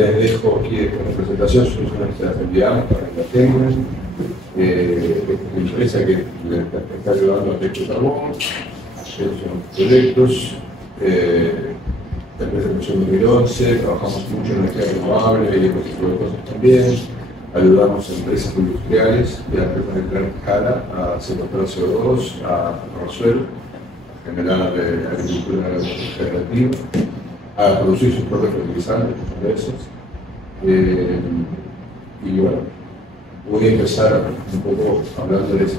les dejo aquí con la presentación, soluciones que las enviamos para que la tengan. La empresa que está ayudando a Techo Carbón, son proyectos, la empresa empezó en 2011, trabajamos mucho en energía renovable y otro tipo de cosas también. Ayudamos a empresas industriales y a empresas de gran escala a secuestrar CO2, a resuelver, a generar agricultura regenerativa, a producir sus propios fertilizantes, muchas veces. Y bueno, voy a empezar un poco hablándoles,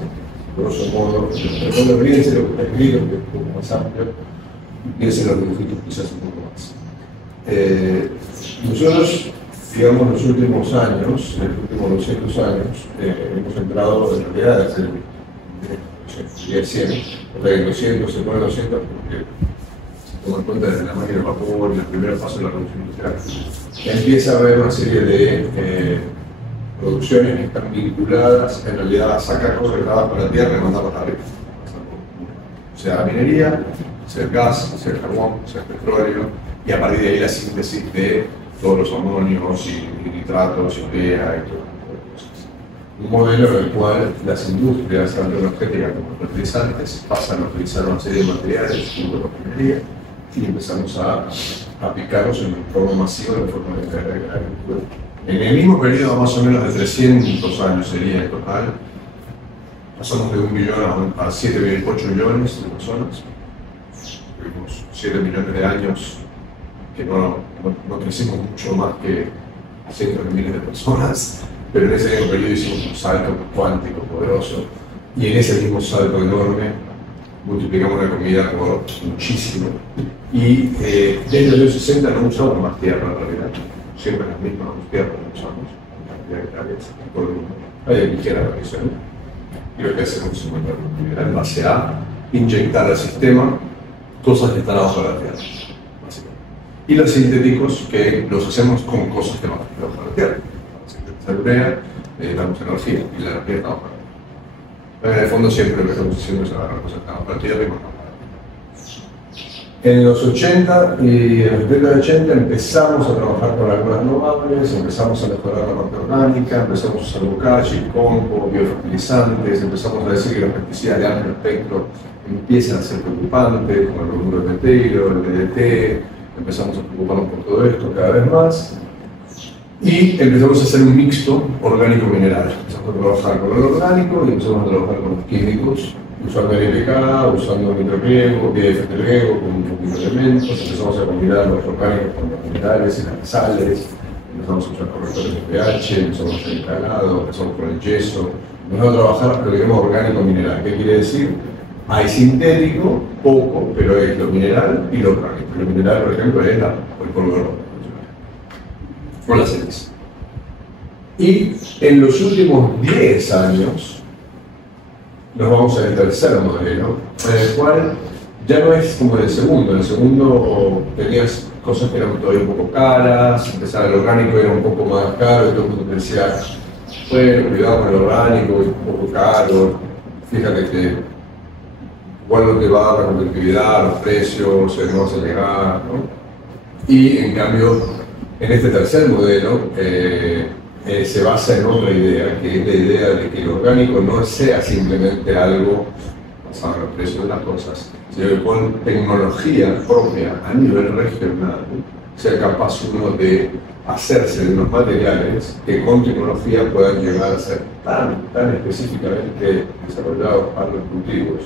grosso modo, cuando fíjense lo que está escrito, que es un poco más amplio, fíjense los dibujitos quizás un poco más. Nosotros, digamos, los últimos años, en los últimos 200 años, hemos entrado en realidad desde el 100, o sea, en 200, se pone 200 porque toma en cuenta desde la máquina de vapor y el primer paso de la revolución industrial, empieza a haber una serie de producciones que están vinculadas en realidad a sacar cosas que estaban para la tierra y mandarlas arriba. O sea, minería, ser gas, ser carbón, ser petróleo, y a partir de ahí la síntesis de todos los amonios y nitratos y urea y todo tipo de cosas. Un modelo en el cual las industrias, tanto energéticas como fertilizantes, pasan a utilizar una serie de materiales junto con la minería y empezamos a aplicarlos en forma masiva de forma de agricultura. En el mismo periodo, más o menos de 300 años sería en total, pasamos de 1 millón a 8 millones de personas. Tuvimos 7 millones de años que no crecimos mucho más que cientos de miles de personas, pero en ese mismo periodo hicimos un salto cuántico poderoso, y en ese mismo salto enorme multiplicamos la comida por muchísimo, y desde los años 60 no usamos más tierra en realidad, siempre las mismas tierras que usamos, en cantidad de hectáreas en todo el mundo. Hay ligera variación, y lo que hacemos es aumentar la productividad en base a inyectar al sistema cosas que están abajo de la tierra, básicamente. Y los sintéticos, que los hacemos con cosas que van abajo de la tierra. Para sintetizar urea necesitamos energía, y la energía está abajo de la tierra. Pero en el fondo siempre lo que estamos haciendo es agarrar cosas que están abajo de la tierra y mandar. En los 80 y en los 70 y 80 empezamos a trabajar con algunas renovables, empezamos a mejorar la parte orgánica, empezamos a usar bocachi, compo, biofertilizantes, empezamos a decir que los pesticidas de amplio espectro empiezan a ser preocupantes, como el bromuro de meteiro, el DDT, empezamos a preocuparnos por todo esto cada vez más. Y empezamos a hacer un mixto orgánico-mineral. Empezamos a trabajar con lo orgánico y empezamos a trabajar con los químicos, usando NPK, usando microriego, riego con microelementos. Empezamos a combinar los orgánicos con los minerales y las sales. Empezamos a usar correctores de pH, empezamos a hacer el calado, empezamos con el yeso. Empezamos a trabajar lo que llamamos orgánico-mineral. ¿Qué quiere decir? Hay sintético, poco, pero es lo mineral y lo orgánico. Lo mineral, por ejemplo, es el polvo de roca o la ceniza. Y en los últimos 10 años nos vamos al tercer modelo, en el cual ya no es como el segundo. En el segundo tenías cosas que eran todavía un poco caras, empezar el orgánico era un poco más caro, y todo el mundo te decía, bueno, cuidado con el orgánico, es un poco caro, fíjate que igual no te va a dar la competitividad, los precios, no vas a llegar, ¿no? Y en cambio, en este tercer modelo se basa en otra idea, que es la idea de que el orgánico no sea simplemente algo basado en el precio de las cosas, sino que con tecnología propia a nivel regional sea capaz uno de hacerse de unos materiales que con tecnología puedan llegar a ser tan específicamente desarrollados para los cultivos,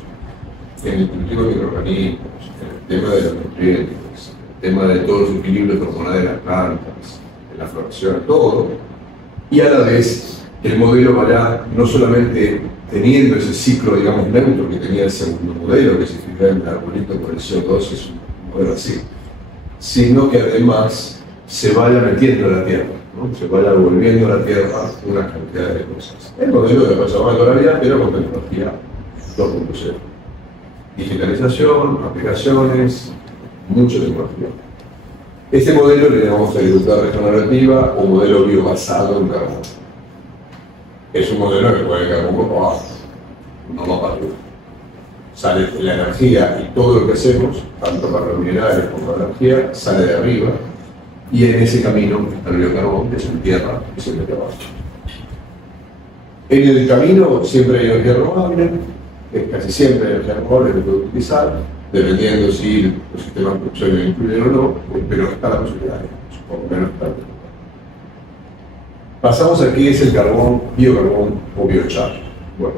en el cultivo de microorganismos, en el tema de los nutrientes, el tema de todos los equilibrios hormonales de las plantas, de la floración, todo, y a la vez el modelo vaya no solamente teniendo ese ciclo, digamos, neutro que tenía el segundo modelo, que se fija en el arbolito por el CO2, es un modelo así, sino que además se vaya metiendo a la tierra, ¿no? Se vaya devolviendo a la tierra una cantidad de cosas. El modelo de pasado toda la vida, pero con tecnología 2.0. Digitalización, aplicaciones, mucha tecnología. Este modelo le llamamos agricultura regenerativa o modelo biobasado en carbono. Es un modelo que puede el carbono para abajo, no va para arriba. Sale la energía y todo lo que hacemos, tanto para los minerales como para la energía, sale de arriba y en ese camino está el biocarbón que se entierra y se mete abajo. En el camino siempre hay energía renovable, casi siempre hay energía renovable que se puede utilizar, dependiendo si los sistemas de producción lo incluyen o no, pero está la posibilidad, por lo menos está. Pasamos aquí, es el carbón, biocarbón o biochar. Bueno,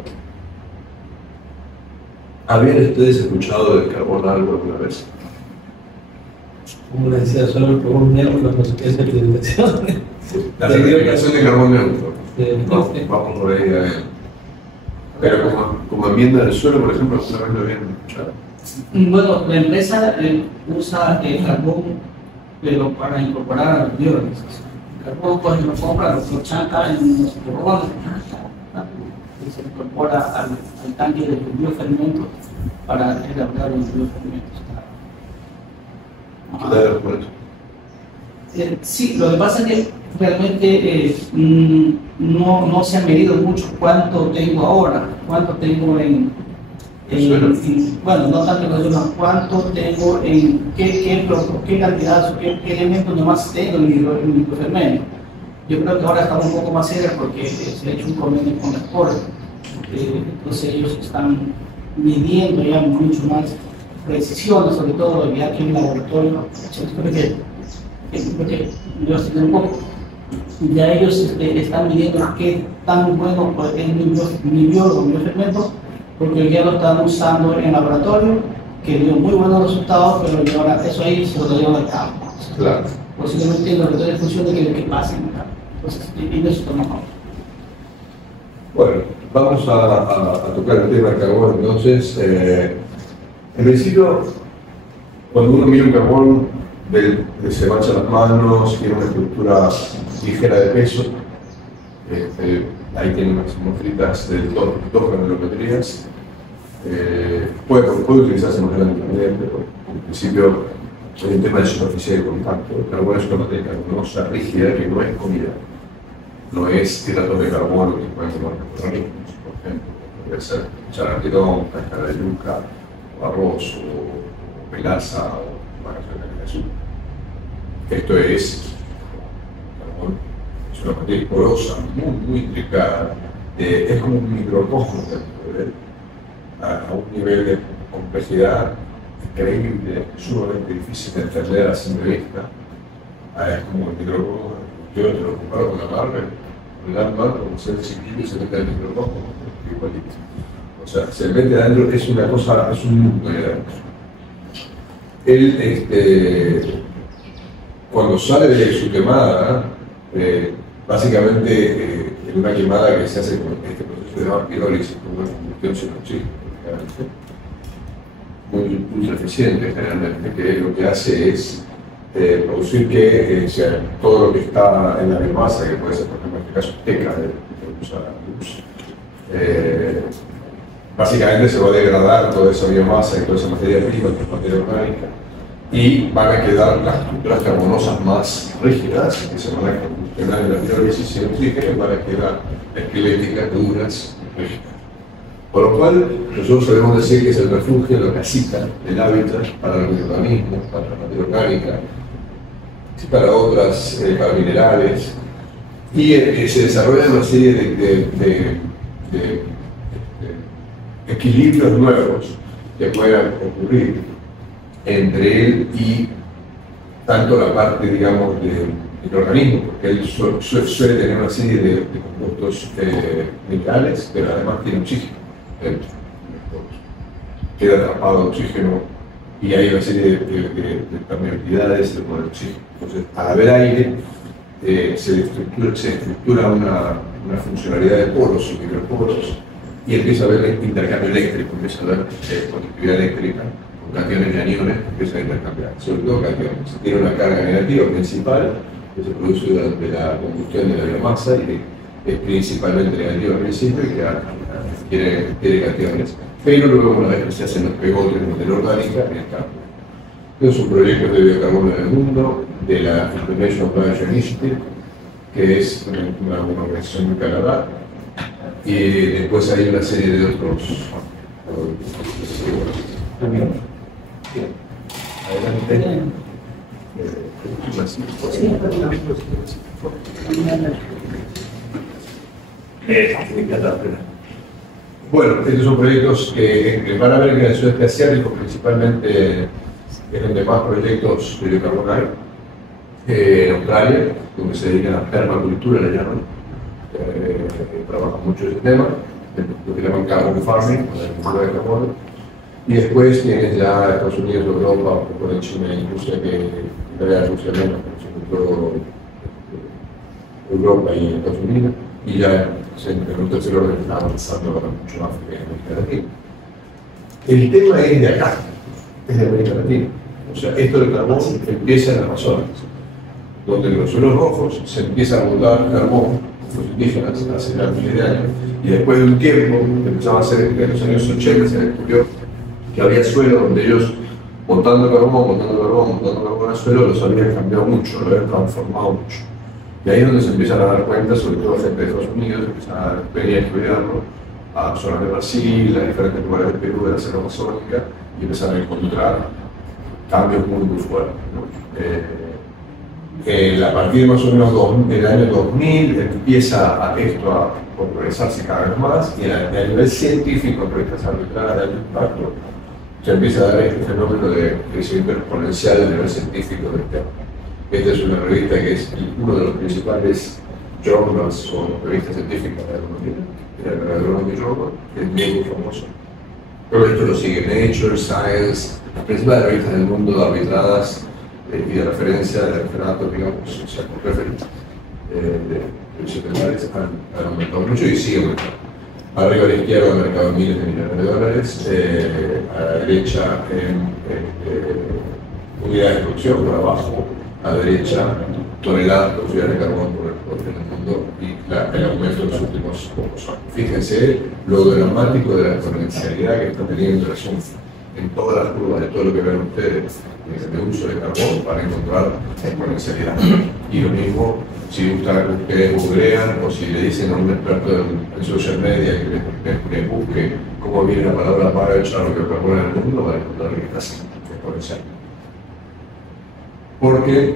¿habían ustedes escuchado del carbón algo alguna vez? Como le decía, solo el carbón negro, la consecuencia de certificación. La certificación de carbón neutro. No, Vamos por ahí a ver. Pero como enmienda del suelo, por ejemplo, ¿alguna vez lo habían escuchado? Bueno, la empresa usa el carbón, pero para incorporar a los biólogos. El carbón, pues, lo compra, lo chanca en los borrones y se incorpora al tanque de los biofermentos para elaborar los biofermentos. ¿Qué tal por eso? Sí, lo que pasa es que realmente no se ha medido mucho cuánto tengo ahora, cuánto tengo bueno, no tanto en el cuánto tengo en qué cantidad o qué elementos nomás tengo en mi microfermento. Yo creo que ahora estamos un poco más serios porque se ha hecho un convenio con la Sport, entonces ellos están midiendo ya mucho más precisiones, sobre todo ya que en el laboratorio, porque yo estoy un poco, ya ellos están midiendo qué tan bueno es mi biólogo, mi fermento, porque ya lo están usando en el laboratorio, que dio muy buenos resultados, pero yo ahora eso ahí se lo llevo al campo. Claro. Posiblemente el laboratorio en función de que pase en el campo. Entonces, y eso tomamos. Bueno, vamos a tocar el tema del carbón. Entonces, en principio, cuando uno mira un carbón, se mancha las manos, tiene una estructura ligera de peso. Ahí tiene unas muestritas de dos granulometrías. Puede utilizarse más grande también, pero en principio hay un tema de superficie de contacto. El carbón es una materia carbonosa rígida que no es comida. No es hidratos de carbono que pueden tomar los organismos, por ejemplo. Puede ser charquetón, cáscara de yuca, o arroz, o melaza, o vacaciones de azúcar. Esto es carbón. Es una materia porosa, muy intricada, es como un microcosmos a un nivel de complejidad increíble, sumamente difícil de entender a simple vista. Es como el microcosmos, yo te lo comparo con la Marvel, el Ant-Man, como ser chiquito y se mete al microcosmos, igualito. O sea, se mete adentro, es una cosa, es un mundo de adentro. Él, cuando sale de su quemada, básicamente en una quemada que se hace con este proceso de vampiriólisis, con una combustión sin oxígeno, muy eficiente generalmente, que lo que hace es producir que todo lo que está en la biomasa, que puede ser, por ejemplo, en este caso teca, que usa la luz, básicamente se va a degradar toda esa biomasa y toda esa materia prima, que es materia orgánica, y van a quedar las estructuras carbonosas más rígidas, que se van a combustionar en la pirólisis sin oxígeno, y van a quedar esqueléticas, duras, rígidas. Por lo cual, nosotros solemos decir que es el refugio, la casita, el hábitat para los microorganismos, para la materia orgánica, para otras, para minerales, y se desarrolla una serie de equilibrios nuevos que puedan ocurrir entre él y tanto la parte, digamos, del organismo, porque él suele tener una serie de compuestos minerales, pero además tiene oxígeno dentro. Queda atrapado el oxígeno y hay una serie de permeabilidades con el oxígeno. Entonces, al haber aire, se estructura una funcionalidad de poros y microporos y empieza a haber intercambio eléctrico, empieza a haber conductividad eléctrica con cationes y aniones que empiezan a intercambiar, sobre todo cationes. Tiene una carga negativa principal que se produce durante la combustión de la biomasa y es principalmente negativa al principio y que tiene cationes. Pero luego, una vez que se hacen los pegotes de materia orgánica, en el campo. Estos son proyectos de biocarbono en el mundo, de la Information Planetary Initiative, que es una organización en Canadá, y después hay una serie de otros. Adelante. Bueno, estos son proyectos que van a ver que en el sudeste asiático principalmente es donde más proyectos de hidrocarburos hay. En Australia, donde se dedican a permacultura, le llaman, trabajan mucho ese tema, lo que llaman carbon farming, la agricultura de carbono. Y después tienes ya Estados Unidos, Europa, un poco de China y Rusia, que todavía Rusia menos, pero sobre todo Europa y Estados Unidos. Y ya en un tercer orden está avanzando para mucho África y América Latina. El tema es de acá, es de América Latina. O sea, esto del carbón empieza en Amazonas, donde en los suelos rojos se empieza a botar carbón, los indígenas, hace ya miles de años, y después de un tiempo, empezaba a ser en los años 80, se descubrió que había suelos donde ellos, botando carbón al suelo, los habían cambiado mucho, lo habían transformado mucho. Y ahí es donde se empiezan a dar cuenta, sobre todo la gente de Estados Unidos, empiezan a venir a estudiarlo, a zonas de Brasil, a diferentes lugares de Perú, de la selva amazónica, y empiezan a encontrar cambios muy fuertes, ¿no? A partir de más o menos del año 2000 empieza esto a progresarse cada vez más, y a nivel científico, proyectos arbitrarios de alto impacto, se empieza a dar este fenómeno de crecimiento exponencial a nivel científico del tema. Esta es una revista que es uno de los principales journals o revistas científicas de agronomía, el Agronomy Journal, que es muy famoso. Pero esto lo sigue Nature, Science, las principales revistas del mundo arbitradas y de referencia, de referatos, digamos, o sea, con referencia de secretarios han aumentado mucho y siguen aumentando. Arriba a la izquierda el mercado de miles de millones de dólares, a la derecha unidades de producción, por abajo a la derecha toneladas producidas de carbón por el mundo y el aumento en los últimos pocos años. Fíjense lo dramático de la exponencialidad que está teniendo en todas las curvas de todo lo que ven ustedes de uso de carbón para encontrar exponencialidad. Y lo mismo si ustedes googlean o si le dicen a un experto en social media que busque cómo viene la palabra biochar o biocarbono en el mundo, van a encontrar que está así, exponencial. Porque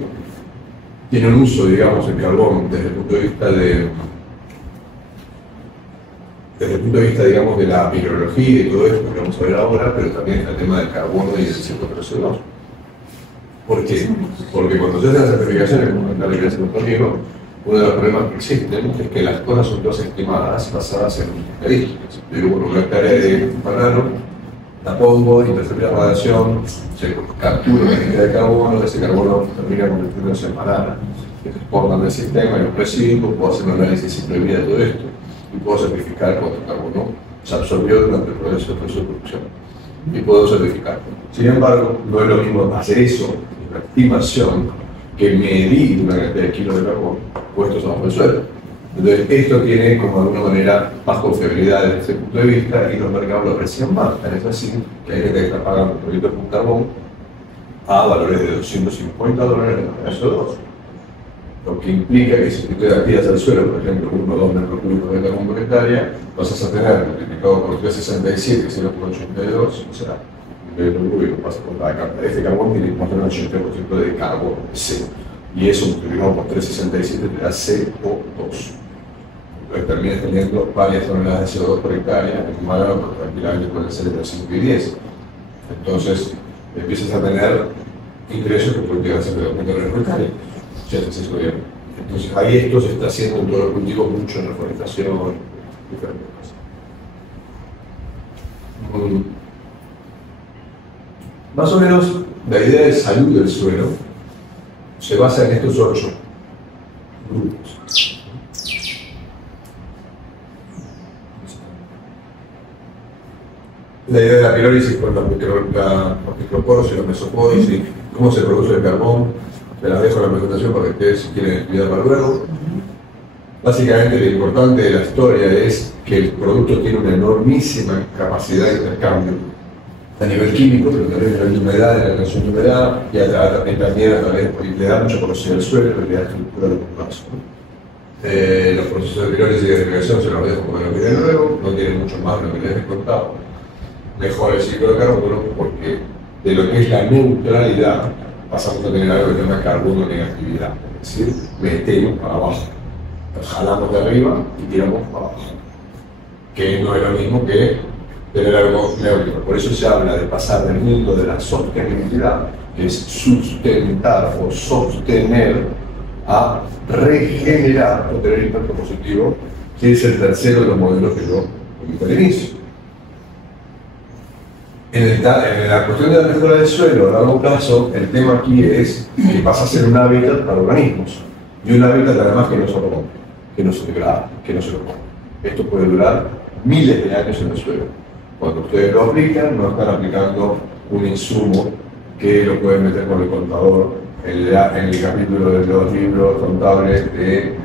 tiene un uso, digamos, el carbón desde el punto de vista, digamos, de la mineralogía y de todo esto que vamos a ver ahora, pero también está el tema del carbono y del ciclo de CO2. ¿Por qué? Porque cuando se hacen las certificaciones, como comentarle que hace nuestro amigo, uno de los problemas que existen es que las cosas son todas estimadas basadas en estadísticas. Yo digo, por una hectárea de banano, la pongo, intercepto la radiación, se captura la cantidad de carbono, ese carbono termina convirtiéndose en banana, que se exportan del sistema y los residuos, puedo hacer un análisis simple de vida de todo esto y puedo certificar cuánto carbono se absorbió durante el proceso de producción y puedo certificarlo. Sin embargo, no es lo mismo hacer eso, una estimación, que medir una cantidad de kilos de carbono puestos abajo del suelo. Entonces, esto tiene como de alguna manera más confiabilidad desde ese punto de vista y los mercados lo aprecian más. Es así que hay gente que está pagando proyectos con carbón a valores de $250 en CO2. Lo que implica que si tú te tiras al suelo, por ejemplo, 1 o 2 metros cúbicos de carbón por hectárea, vas a tener multiplicado por 367, que será por 82, o sea, un metro cúbico pasa por cada carta. Este carbón tiene más del 80% de carbono, C. Y eso multiplicado por 367 te da CO2. Entonces terminas teniendo varias toneladas de CO2 por hectárea, en humano, pero tranquilamente pueden ser entre 5 y 10. Entonces empiezas a tener ingresos que pueden llegar a ser de $2.000 por hectárea. Si haces eso bien. Entonces ahí esto se está haciendo en todos los cultivos, mucho en reforestación, diferentes cosas. Más o menos la idea de salud del suelo se basa en estos 8 grupos. La idea de la pirólisis con los microporos y los mesopodos y cómo se produce el carbón. Se las dejo en la presentación para que ustedes, si quieren estudiar para luego. Básicamente lo importante de la historia es que el producto tiene una enormísima capacidad de intercambio a nivel químico, pero también a nivel de humedad, de la relación de humedad, y también a través le da mucha porosidad al suelo, le da estructura de los vasos. Los procesos de pirólisis y de agregación se los dejo porque lo miren luego, no tienen mucho más de lo que les he contado. Mejor el ciclo de carbono porque de lo que es la neutralidad pasamos a tener algo que se llama carbono negatividad, es decir, metemos para abajo, jalamos de arriba y tiramos para abajo, que no es lo mismo que tener algo neutro. Por eso se habla de pasar del mundo de la sostenibilidad, que es sustentar o sostener, a regenerar o tener impacto positivo, que es el tercero de los modelos que yo comenté al inicio. En la cuestión de la mejora del suelo a largo plazo, el tema aquí es que pasa a ser un hábitat para organismos, y un hábitat además que no se rompe, que no se degrada, que no se rompe. Esto puede durar miles de años en el suelo. Cuando ustedes lo aplican, no están aplicando un insumo que lo pueden meter con el contador en el capítulo de los libros contables de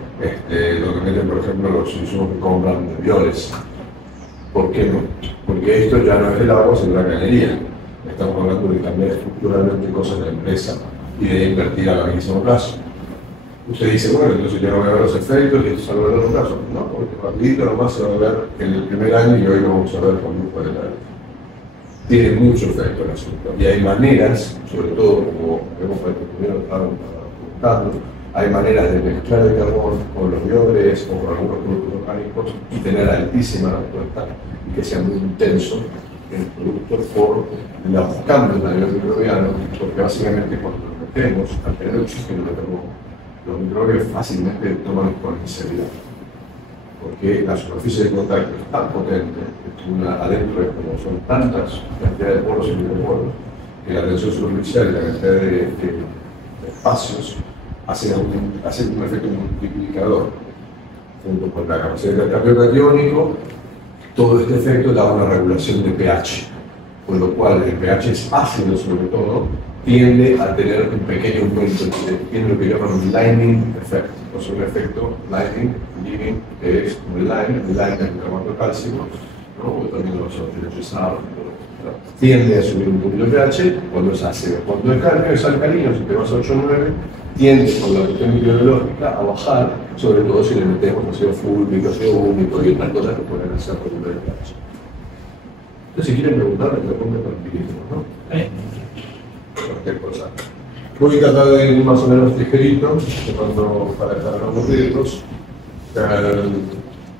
donde meten, por ejemplo, los insumos que compran de Violes. ¿Por qué no? Porque esto ya no es el agua, sino la cañería. Estamos hablando de cambiar estructuralmente cosas de la empresa y de invertir a larguísimo plazo. Usted dice, bueno, entonces yo no voy a ver los efectos y esto es algo de largo plazo. No, porque rapidito nomás se va a ver en el primer año y hoy lo vamos a ver con luz para el año. Tiene mucho efecto el asunto. Y hay maneras, sobre todo como hemos primero estado preguntando, hay maneras de mezclar el carbón con los biogres o con algunos productos orgánicos y tener altísima respuesta y que sea muy intenso el producto por los cambios a nivel microbiano, porque básicamente cuando lo metemos, al tener oxígeno de carbón, los microbios fácilmente toman exponencialidad, porque la superficie de contacto es tan potente, adentro es como son tantas cantidades de poros y microporos, que la tensión superficial y la cantidad de espacios hace un efecto multiplicador. Junto con la capacidad de intercambio catiónico, todo este efecto da una regulación de pH, con lo cual el pH es ácido sobre todo, tiende a tener un pequeño aumento, tiene lo que llaman un lining effect, o sea, un efecto lining, que es un lime es el carbonato cálcico, ¿no? O también los hidrogenados, tiende a subir un poquito el pH cuando es ácido. Cuando es alcalino, si te vas a 8 o 9, tiende con la cuestión microbiológica a bajar, sobre todo si le metemos ácido fúlvico, ácido úmico y otras cosas que pueden hacer por el pH. Entonces, si quieren preguntarme, que lo pongan tranquilísimo, ¿no? Cualquier cosa. Voy a tratar de ir más o menos ligerito, para estar aburridos.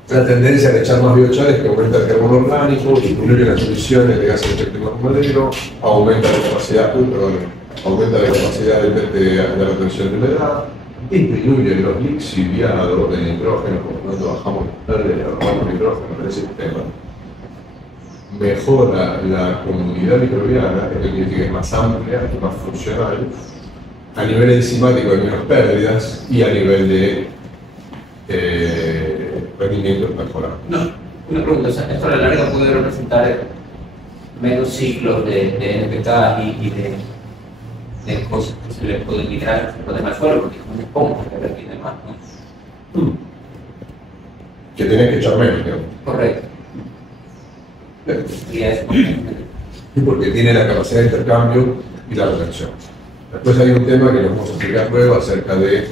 La tendencia de echar más biochar es que aumenta el carbono orgánico, disminuye las emisiones de gases de efecto invernadero, aumenta la capacidad, de retención de humedad, disminuye los lixiviados de nitrógeno, por lo tanto bajamos el nitrógeno del sistema, mejora la comunidad microbiana, es decir, que es más amplia, es más funcional, a nivel enzimático hay menos pérdidas y a nivel de rendimiento mejorado. No, una pregunta, o sea, esto a la larga puede representar menos ciclos de NPK y de cosas que se le pueden quitar al suelo, porque es una esponja que retiene más, ¿no? Que tenés que echar menos, ¿no? Correcto. Y porque tiene la capacidad de intercambio y la retención. Después hay un tema que nos vamos a explicar luego acerca de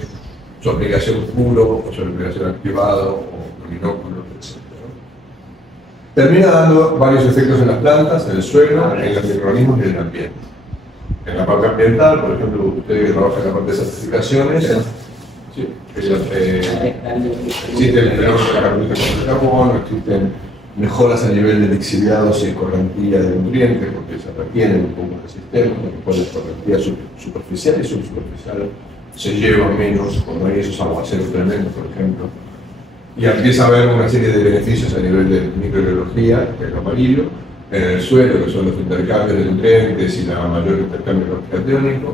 su aplicación puro o su aplicación activado o binóculo, etc. Termina dando varios efectos en las plantas, en el suelo, en los microorganismos y en el ambiente. En la parte ambiental, por ejemplo, usted que trabaja en la parte de certificaciones, sí, existe el fenómeno de la carbonita con el carbono, existen mejoras a nivel de lixiviados y correntía de nutrientes, porque se retienen un poco el sistema, con lo cual la correntía superficial y subsuperficial se lleva menos cuando hay esos aguaceros tremendos, por ejemplo. Y empieza a haber una serie de beneficios a nivel de microbiología, que es lo amarillo, en el suelo, que son los intercambios de nutrientes y la mayor intercambio catiónico,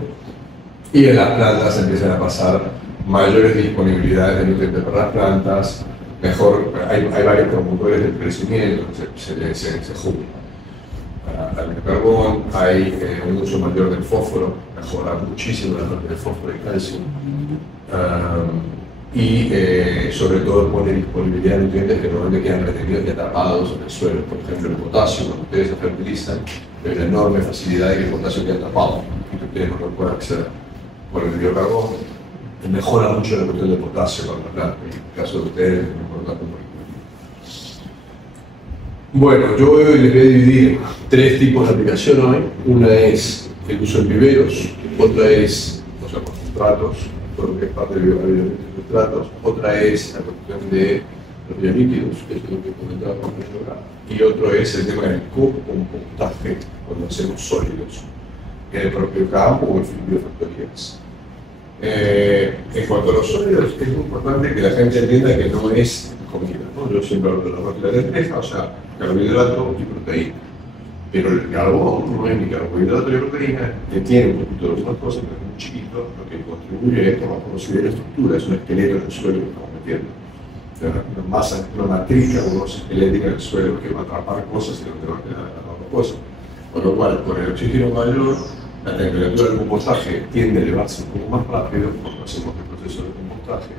y en las plantas empiezan a pasar mayores disponibilidades de nutrientes para las plantas, mejor, hay varios promotores del crecimiento que se juntan. Al carbón hay un uso mayor del fósforo, mejora muchísimo la parte del fósforo y calcio. Y sobre todo pone disponibilidad de nutrientes que normalmente quedan retenidos y atrapados en el suelo. Por ejemplo, el potasio, cuando ustedes se fertilizan, hay una enorme facilidad de que el potasio quede atrapado y que ustedes no lo puedan acceder. Por el biocarbón, mejora mucho la cuestión del potasio para la planta, en el caso de ustedes es importante. Bueno, yo hoy les voy a dividir tres tipos de aplicación hoy. Una es el uso en viveros, otra es, o sea, con sustratos, todo lo que es parte de biodiversidad de sustratos, otra es la cuestión de los biolíquidos, que es lo que comentaba acá, y otro es el tema del co-compostaje cuando hacemos sólidos en el propio campo o en biofactorías. En cuanto a los sólidos, es muy importante que la gente entienda que no es comida, ¿no? Yo siempre hablo de la parte de la lenteja, o sea, carbohidrato y proteína. Pero el carbón no es ni carbohidrato ni proteína, que tiene un poquito de las dos cosas, pero es muy chiquito, lo que contribuye es como considerar la estructura, es un esqueleto en el suelo que estamos metiendo. Una masa, una matriz esquelética en el suelo que va a atrapar cosas y no te va a quedar atrapando cosas. Con lo cual, con el oxígeno mayor, la temperatura del compostaje tiende a elevarse un poco más rápido cuando hacemos el proceso de compostaje,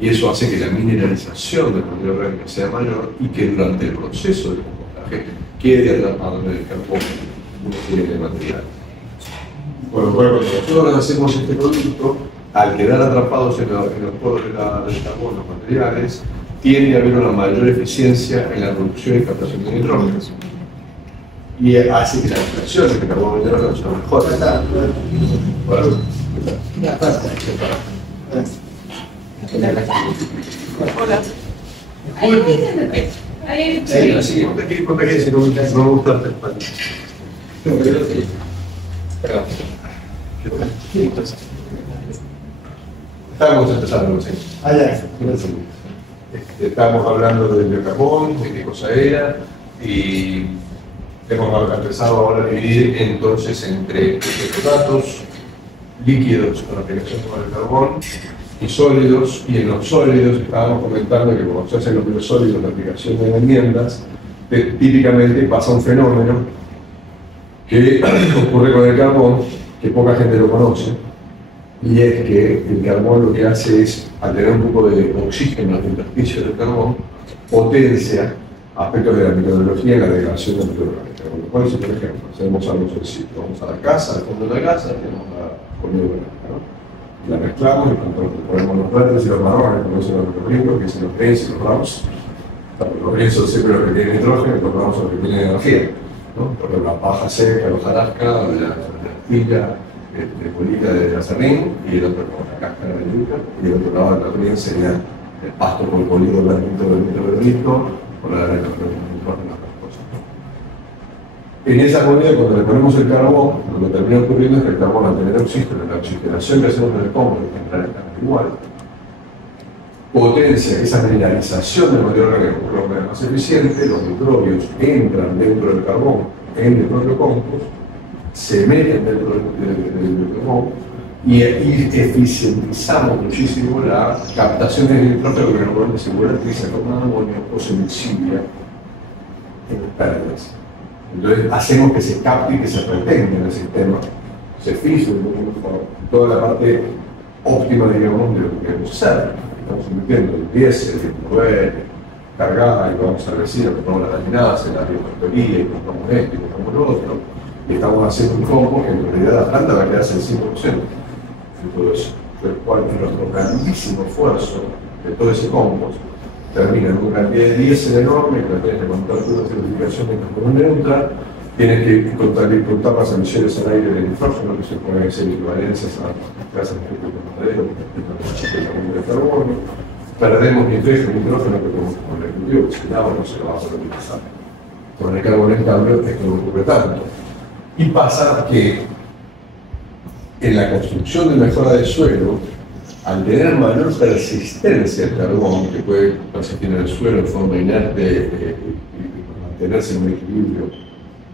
y eso hace que la mineralización del material orgánico sea mayor y que durante el proceso de compostaje quede atrapado en el carbón una serie de material. Con lo cual, cuando nosotros hacemos este producto, al quedar atrapados en los poros del carbón, los materiales, tiende a haber una mayor eficiencia en la reducción y captación de nitrógeno. Y hace que la extracción de carbono hidrógeno sea mejor. Hola. Sí, ¿cuánta que si no me gusta el español? Estamos empezando, sí. Estamos hablando del biocarbón, de qué cosa era, y hemos empezado ahora a dividir entonces entre sustratos, líquidos para la aplicación con el carbón y sólidos, y en los sólidos estábamos comentando que cuando se hacen los biosólidos de aplicación de enmiendas, típicamente pasa un fenómeno que ocurre con el carbón, que poca gente lo conoce, y es que el carbón lo que hace es, al tener un poco de oxígeno en la superficie del carbón, potencia aspectos de la microbiología y la degradación de la microbiología. Con lo cual, si por ejemplo hacemos algo sencillo, vamos a la casa, al fondo de la casa, tenemos la comida orgánica, ¿no? La mezclamos y ponemos los verdes y los marrones, como dicen los ricos, que dicen los greens y los browns. Los greens son siempre los que tienen nitrógeno y los browns son los que tienen energía, ¿no? Porque la paja seca, los hojarasca, la astilla, de bolita de acerrín, y el otro con la cáscara de yuca, y el otro lado del acerrín sería el pasto con polido blandito del microbiolito, por la nitrógeno. En esa comida, cuando le ponemos el carbón, lo que termina ocurriendo es que el carbón, al tener oxígeno, la oxigenación que hacemos en el compost, que en realidad es igual, potencia esa mineralización del material orgánico de manera más eficiente, los microbios entran dentro del carbón, en el propio compost, se meten dentro del carbón y eficientizamos muchísimo la captación de nitrógeno que normalmente se volatiliza con amonio o se lixilia en pérdidas. Entonces hacemos que se capte y que se retenga en el sistema, se fije toda la parte óptima, digamos, de lo que queremos hacer. Estamos invirtiendo el diésel, el proveer, cargada, y vamos al vecino, compramos la laminasa, la biofactoría, y compramos esto, y compramos lo otro, y estamos haciendo un compost que en realidad la planta va a quedarse el 5% de todo eso. Pero cual nuestro grandísimo esfuerzo de todo ese compost termina en una cantidad de diésel enorme, que tienes que contar toda la certificación de carbono neutral, tienes que contar las emisiones al aire del nitrógeno, que se pueden hacer equivalencias a gases de efecto invernadero, de carbono, perdemos nitrógeno que podemos poner en cultivo, porque si el agua no se lo va a poder utilizar. Con el carbono, en cambio, esto no ocurre tanto. Y pasa que en la construcción de mejora del suelo, al tener mayor persistencia el carbón, que puede persistir en el suelo en forma inerte y mantenerse en un equilibrio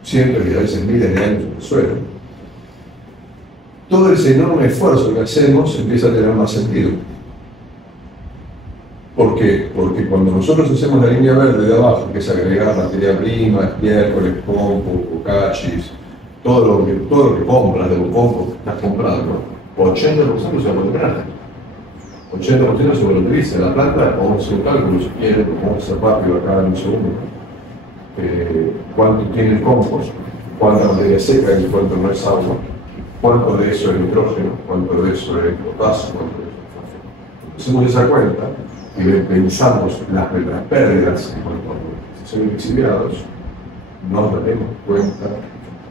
cientos y a veces miles de años en el suelo, todo ese enorme esfuerzo que hacemos empieza a tener más sentido. ¿Por qué? Porque cuando nosotros hacemos la línea verde de abajo, que es agregar materia prima, estiércol, compost, bocachis, todo lo que compras de los compost que estás comprando, 80% se vuelve grande. 80% se utiliza. La planta, vamos a hacer un cálculo si quieren, vamos a hacer rápido acá en un segundo. ¿Cuánto tiene el compost? ¿Cuánta materia seca y cuánto no es agua? ¿Cuánto de eso es nitrógeno? ¿Cuánto de eso es potasio? ¿Cuánto de eso es fósforo? Hacemos esa cuenta y pensamos las pérdidas en cuanto a los exiliados, nos daremos cuenta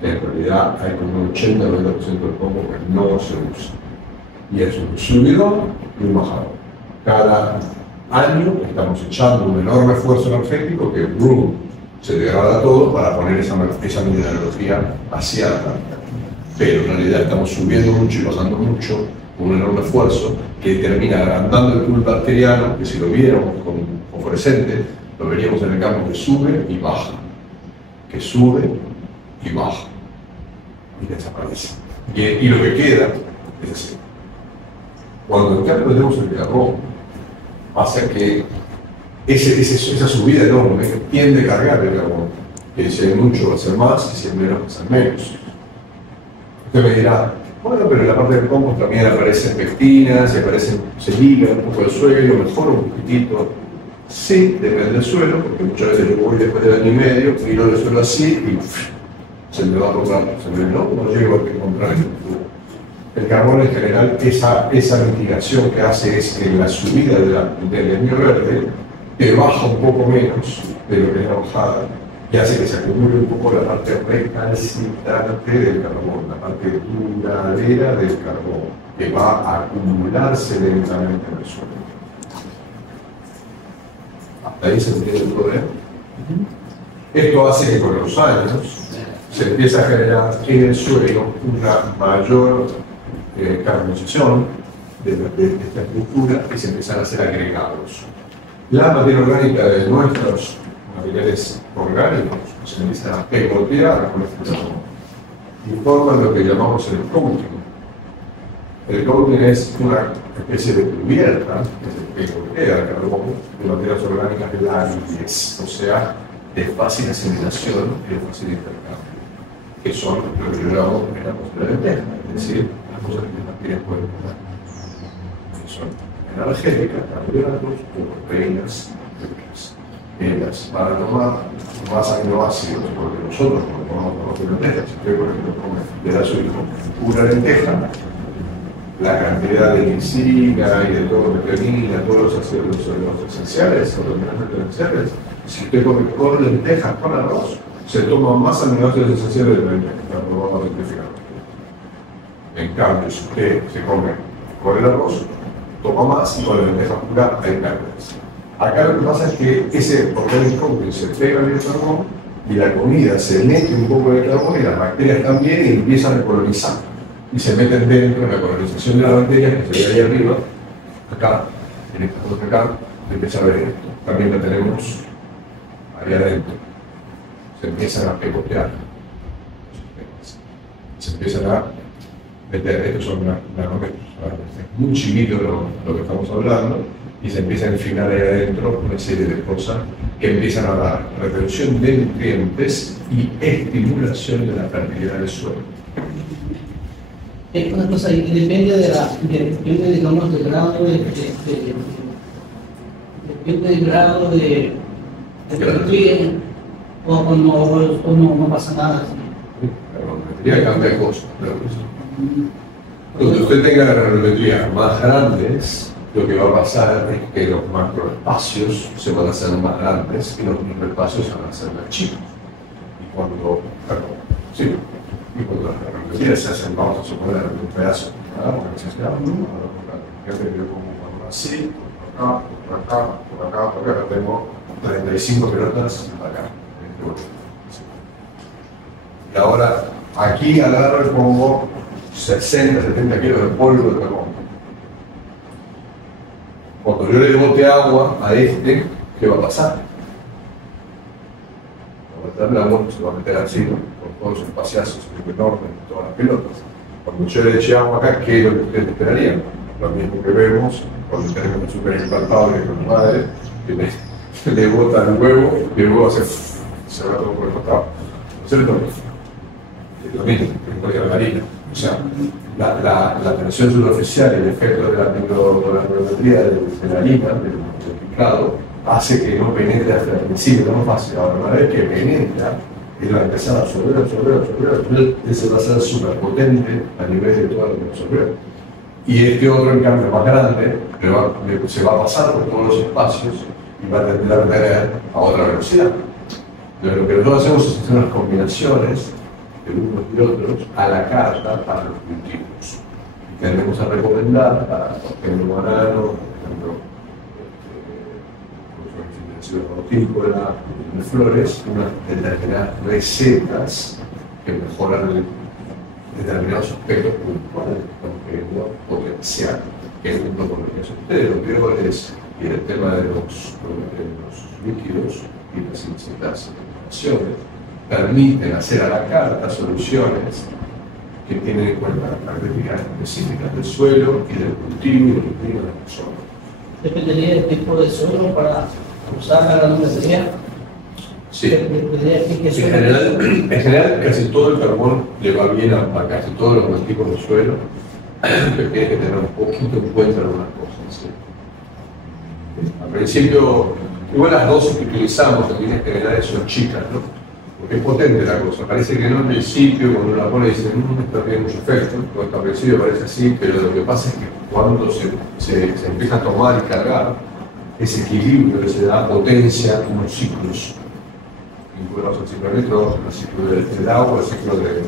en realidad hay como un 80-90% del combo que no se usa. Y es un subidón y un bajadón. Cada año estamos echando un enorme esfuerzo energético que se degrada todo para poner esa mineralogía hacia la planta. Pero en realidad estamos subiendo mucho y bajando mucho, con un enorme esfuerzo que termina agrandando el pool bacteriano, que si lo viéramos con fluorescente, lo veríamos en el campo que sube y baja, que sube y baja, y desaparece. Y lo que queda es así. Cuando en cambio tenemos el carbón, pasa que esa subida enorme tiende a cargar el carbón, que si hay mucho va a ser más y si hay menos va a ser menos. Usted me dirá, bueno, pero en la parte del compost también aparecen pectinas, se liga un poco el suelo, mejora un poquitito. Sí, depende del suelo, porque muchas veces yo voy después del año y medio, miro el suelo así y se me va a comprar, no llego a encontrar ese futuro. El carbón en general, esa mitigación que hace es que la subida del envío verde te baja un poco menos de lo que es la bajada y hace que se acumule un poco la parte recalcitrante del carbón, la parte duradera del carbón, que va a acumularse lentamente en el suelo. Hasta ahí se entiende el problema. Esto hace que con los años se empieza a generar en el suelo una mayor carbonización de esta estructura y se empiezan a hacer agregados. La materia orgánica de nuestros materiales orgánicos se empiezan a pegotear con este carbón y forman lo que llamamos el coating. El coating es una especie de cubierta que se pegotea el carbón de materias orgánicas lábiles, o sea, de fácil asimilación y de fácil intercambio, que son lo que yo llamo la atmósfera de lenteja, es decir, las cosas que las bacterias pueden usar, que son energéticas, carbohidratos o proteínas ricas. Ellas van a tomar más aminoácidos, porque nosotros cuando tomamos arroz de lenteja, si usted por ejemplo come pedazo de pura lenteja, la cantidad de lisina y de todo lo que termina, todos los ácidos esenciales, o los minerales esenciales, si usted come con lentejas, con arroz, se toman más aminoácidos esenciales de la lenteja, lo vamos a simplificar. En cambio, si usted se come con el arroz, toma más y con la lenteja pura hay pérdidas. Acá lo que pasa es que ese organic coating se pega en el carbón y la comida se mete un poco en el carbón y las bacterias también y empiezan a colonizar. Y se meten dentro de la colonización de las bacterias que se ve ahí arriba, acá, en esta cosa acá, se empieza a ver esto. También la tenemos ahí adentro. Se empiezan a pegotear. Se empiezan a meter, estos son nanómetros, es muy chiquito lo que estamos hablando, y se empieza a enfinar ahí adentro una serie de cosas que empiezan a dar retención de nutrientes y estimulación de la fertilidad del suelo. Una cosa, y depende depende, digamos, del grado depende del grado de que o no pasa nada. La granulometría cambia cosas. Cuando usted tenga granulometrías más grandes, lo que va a pasar es que los macroespacios se van a hacer más grandes y los microespacios se van a hacer más chicos. Y cuando las granulometrías se hacen, vamos a suponer, un pedazo, porque se hace yo como así, por acá, tengo 35 pelotas acá. Y ahora aquí agarro y pongo 60, 70 kilos de polvo de carbón. Cuando yo le bote agua a este, ¿qué va a pasar? Va a botar el agua, se va a meter así, ¿no? Con todos los espaciazos enormes, todas las pelotas. Cuando yo le eche agua acá, ¿qué es lo que ustedes esperarían? Lo mismo que vemos cuando tenemos un súper implantable con mi madre, que le bota el huevo y el huevo se va todo por el costado. ¿No es cierto? Es lo mismo que la marina. O sea, la tensión superficial y el efecto de la micrometría de la harina, del picado, hace que no penetre hasta el principio tan fácil. Ahora, una vez que penetra, él va a empezar a absorber, ese va a ser súper potente a nivel de todo lo que absorbe. Y este otro, en cambio, más grande, se va a pasar por todos los espacios y va a tender a tener a otra velocidad. Entonces, lo que nosotros hacemos es hacer unas combinaciones de unos y otros a la carta para los cultivos. Y tendemos a recomendar para el banano, por ejemplo, hortícola, de flores, unas determinadas recetas que mejoran determinados aspectos puntuales que estamos queriendo potenciar, que es junto con lo que hacen ustedes, los violes y el tema de los líquidos y las incineraciones, permiten hacer a la carta soluciones que tienen en cuenta las características específicas del suelo y del cultivo y del clima de la zona. ¿Dependería del tipo de suelo para usar la granulometría? Sí. En general, casi todo el carbón le va bien a casi todos los tipos de suelo, pero tienes que tener un poquito en cuenta algunas cosas. ¿Sí? Al principio, igual las dosis que utilizamos en líneas generales son chicas, ¿no? Porque es potente la cosa. Parece que no al principio, cuando uno la pone, dice, no está teniendo mucho efecto. Cuando al principio parece así, pero lo que pasa es que cuando se empieza a tomar y cargar, ese equilibrio se da potencia a unos ciclos vinculados al ciclo electrógeno, al ciclo del agua, al ciclo de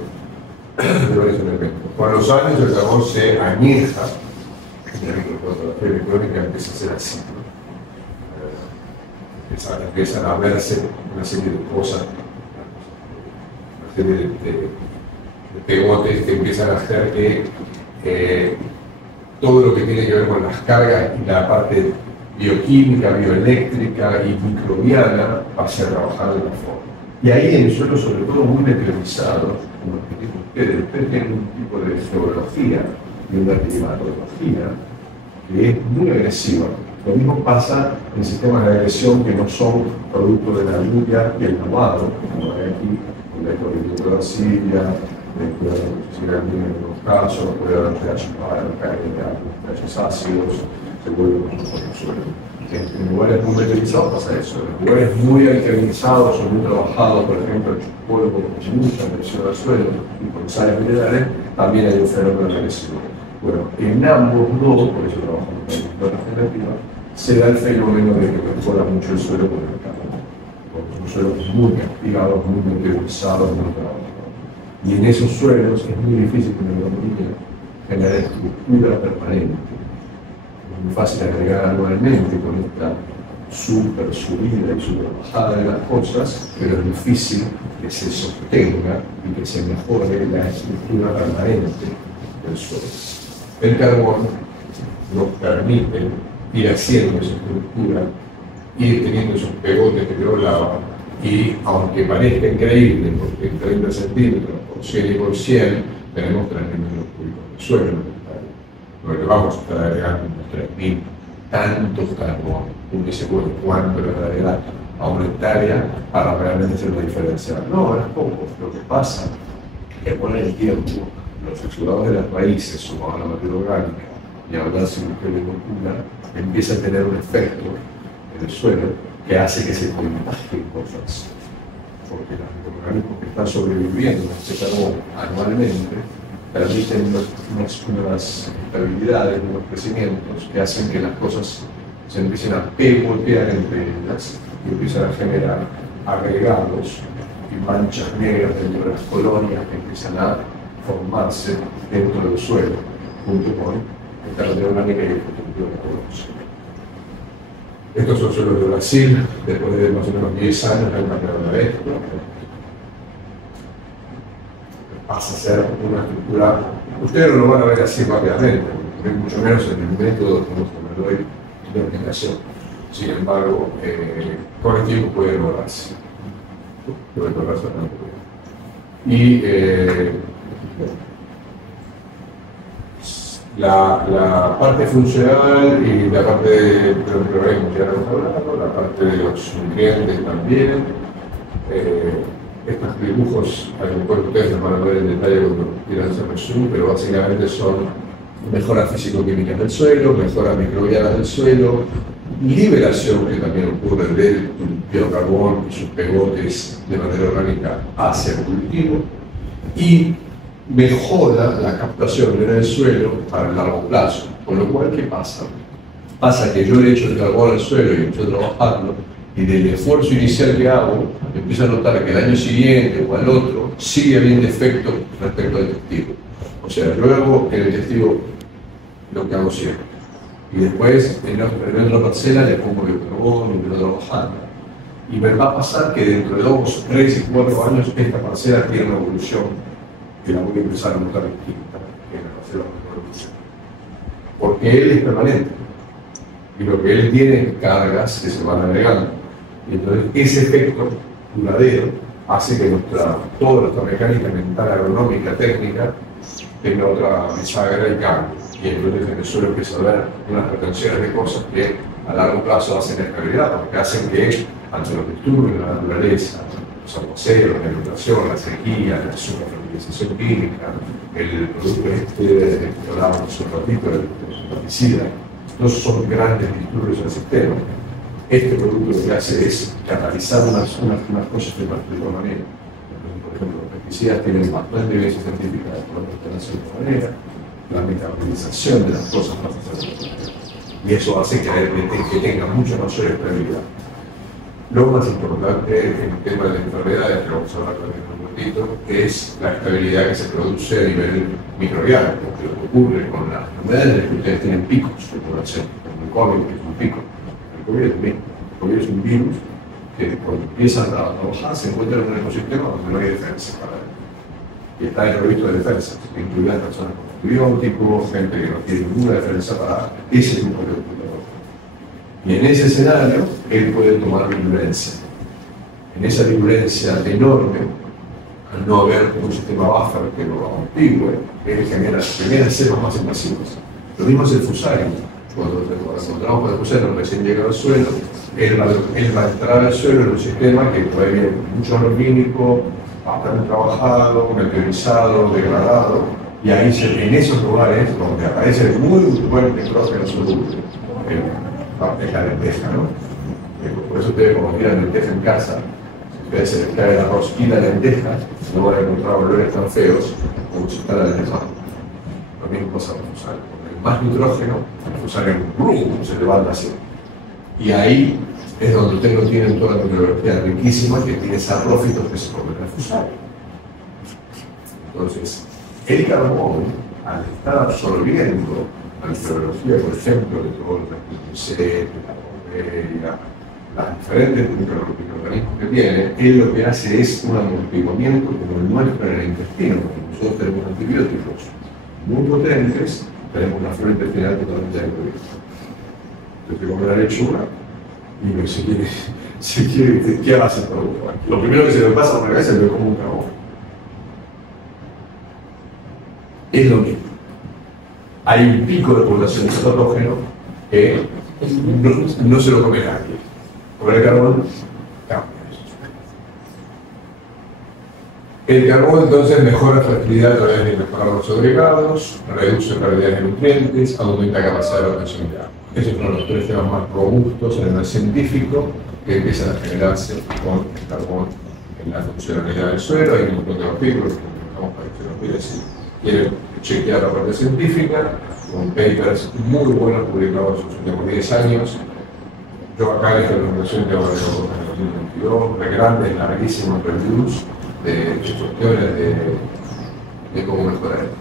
varios elementos. Con los años el carbón se añeja, la microfotografía electrónica empieza a ser así, ¿no? Empiezan a verse una serie de cosas, una serie de pegotes que empiezan a hacer que todo lo que tiene que ver con las cargas y la parte bioquímica, bioeléctrica y microbiana pase a trabajar de una forma. Y ahí en el suelo, sobre todo muy meteorizados, como los que tienen ustedes tienen un tipo de geología y una climatología que es muy agresiva. Lo mismo pasa en sistemas de agresión que no son producto de la lluvia y el lavado, como hay aquí, con la ecologización de Siria, en algunos casos, puede haber pH ácidos, se vuelve con el suelo. En lugares muy meteorizados pasa eso. En lugares muy alcalinizados o muy trabajados, por ejemplo, el polvo con mucha agresión al suelo y con sales minerales, también hay un fenómeno agresivo. Bueno, en ambos dos, por eso trabajamos con la generativa, se da el fenómeno de que mejora mucho el suelo con el carbón. Porque son suelos muy castigados, muy meteorizados, muy trabajados. Y en esos suelos es muy difícil que la economía genere estructura permanente. Es muy fácil agregar anualmente con esta super subida y super bajada de las cosas, pero es difícil que se sostenga y que se mejore la estructura permanente del suelo. El carbón nos permite ir haciendo esa estructura, ir teniendo esos pegotes que yo hablaba, y aunque parezca increíble, porque en 30 centímetros por 100 y por 100 tenemos 3.000 metros cúbicos de suelo, lo que vamos a estar agregando unos 3.000, tantos carbón. Uno dice, bueno, ¿cuánto le agregar a una hectárea para realmente hacer una diferencia? No, es poco. Lo que pasa es que con el tiempo, los exudados de las raíces, sumados a la materia orgánica y a la silvicultura, empieza a tener un efecto en el suelo que hace que se contagien cosas. Porque los microorganismos que están sobreviviendo en este carbón anualmente permiten unas estabilidades, unos crecimientos que hacen que las cosas se empiecen a pegotear entre ellas y empiezan a generar agregados y manchas negras dentro de las colonias que empiezan a formarse dentro del suelo, junto con esta materia orgánica y el futuro de la suelo. Estos son suelos de Brasil, después de más o menos 10 años han cambiado de esto. Pasa a ser una estructura, ustedes no lo van a ver así rápidamente, porque mucho menos en el método que doy de organización. Sin embargo, con el tiempo puede lograrse. Puede lograrse bastante bien. Y la parte funcional y la parte de los microorganismos ya hemos hablado, la parte de los nutrientes también. Estos dibujos, a lo mejor ustedes los van a ver en detalle cuando quieran hacer resumen, pero básicamente son mejoras físico-químicas del suelo, mejoras microbianas del suelo, liberación que también ocurre del biocarbón y sus pegotes de manera orgánica hacia el cultivo, y mejora la captación en el suelo para el largo plazo. Con lo cual, ¿qué pasa? Pasa que yo le echo el carbón al suelo y empiezo a trabajarlo, y del esfuerzo inicial que hago, empiezo a notar que el año siguiente o al otro sigue habiendo efectos respecto al testigo. O sea, luego en el testigo lo que hago siempre. Y después en otra parcela le pongo biocarbono y lo trabajando. Y me va a pasar que dentro de 2, 3 y 4 años esta parcela tiene una evolución que la voy a empezar a notar distinta en la parcela de evolución. Porque él es permanente. Y lo que él tiene es cargas que se van agregando. Y entonces ese efecto duradero hace que toda nuestra mecánica mental, agronómica, técnica, tenga otra bisagra y cambie. Y entonces en el suelo empieza a haber unas retenciones de cosas que a largo plazo hacen estabilidad, porque hacen que ante los disturbios de la naturaleza, los aguaceros, la inundación, la sequía, la superfertilización química, el producto que hablábamos un ratito, el pesticida, todos son grandes disturbios del sistema. Este producto lo que hace es catalizar unas cosas de otra manera. Por ejemplo, los pesticidas tienen bastante evidencia científica de por qué están haciendo de esta manera, la metabolización de las cosas más importantes. Y eso hace que tenga mucha mayor estabilidad. Lo más importante en el tema de las enfermedades, que vamos a hablar también un ratito, es la estabilidad que se produce a nivel microbiano, porque lo que ocurre con las enfermedades es que ustedes tienen picos de población, como el COVID, que es un pico. El COVID es un pico. El COVID es un virus que cuando empiezan a trabajar se encuentra en un ecosistema donde no hay defensa para él. Y está en el provisto de defensa, incluidas personas con antibióticos, gente que no tiene ninguna defensa para ese tipo de computador. Y en ese escenario, él puede tomar virulencia. En esa virulencia enorme, al no haber un sistema buffer que lo amortigue, él genera cepas más invasivas. Lo mismo es el fusario. Cuando encontramos con el fusario recién llega al suelo, él va a entrar al suelo en un sistema que puede venir mucho orgánico, bastante trabajado, meteorizado, degradado, y ahí en esos lugares donde aparece muy buen nitrógeno soluble, es la lenteja, ¿no? Por eso ustedes cuando miran lenteja en casa, si ustedes se les cae el arroz y la lenteja, no van a encontrar olores tan feos como si está la lenteja. Lo mismo pasa con el fusario. Con más nitrógeno, el fusario se levanta así. Y ahí es donde ustedes no tienen toda la microbiología riquísima que tiene saprófitos que se comen el fusario. Entonces, el carbón, al estar absorbiendo la microbiología, por ejemplo, de todos los insectos, la bacteria, las diferentes microorganismos que tiene, él lo que hace es un amortiguamiento como el nuestro en el intestino, porque nosotros tenemos antibióticos muy potentes, tenemos una flora intestinal totalmente agredida. Entonces, como la lechuga, y se quiere, ¿qué hace? Lo primero que se me pasa por la cabeza es que como un carbón. Es lo mismo. Hay un pico de población de patógeno que no se lo come nadie. Por el carbón, cambia. El carbón entonces mejora la fertilidad a través de mejorar los agregados, reduce pérdidas de nutrientes, aumenta capacidad de retención de agua. Esos son los 3 temas más robustos a nivel científico que empiezan a generarse con el carbón en la funcionalidad del suelo. Hay un montón de artículos que vamos para que se los pida si quieren chequear la parte científica, con papers muy buenos publicados en los últimos 10 años. Yo acá en esta presentación tengo el 2022, de grandes, larguísimos reviews de cuestiones de cómo mejorar esto.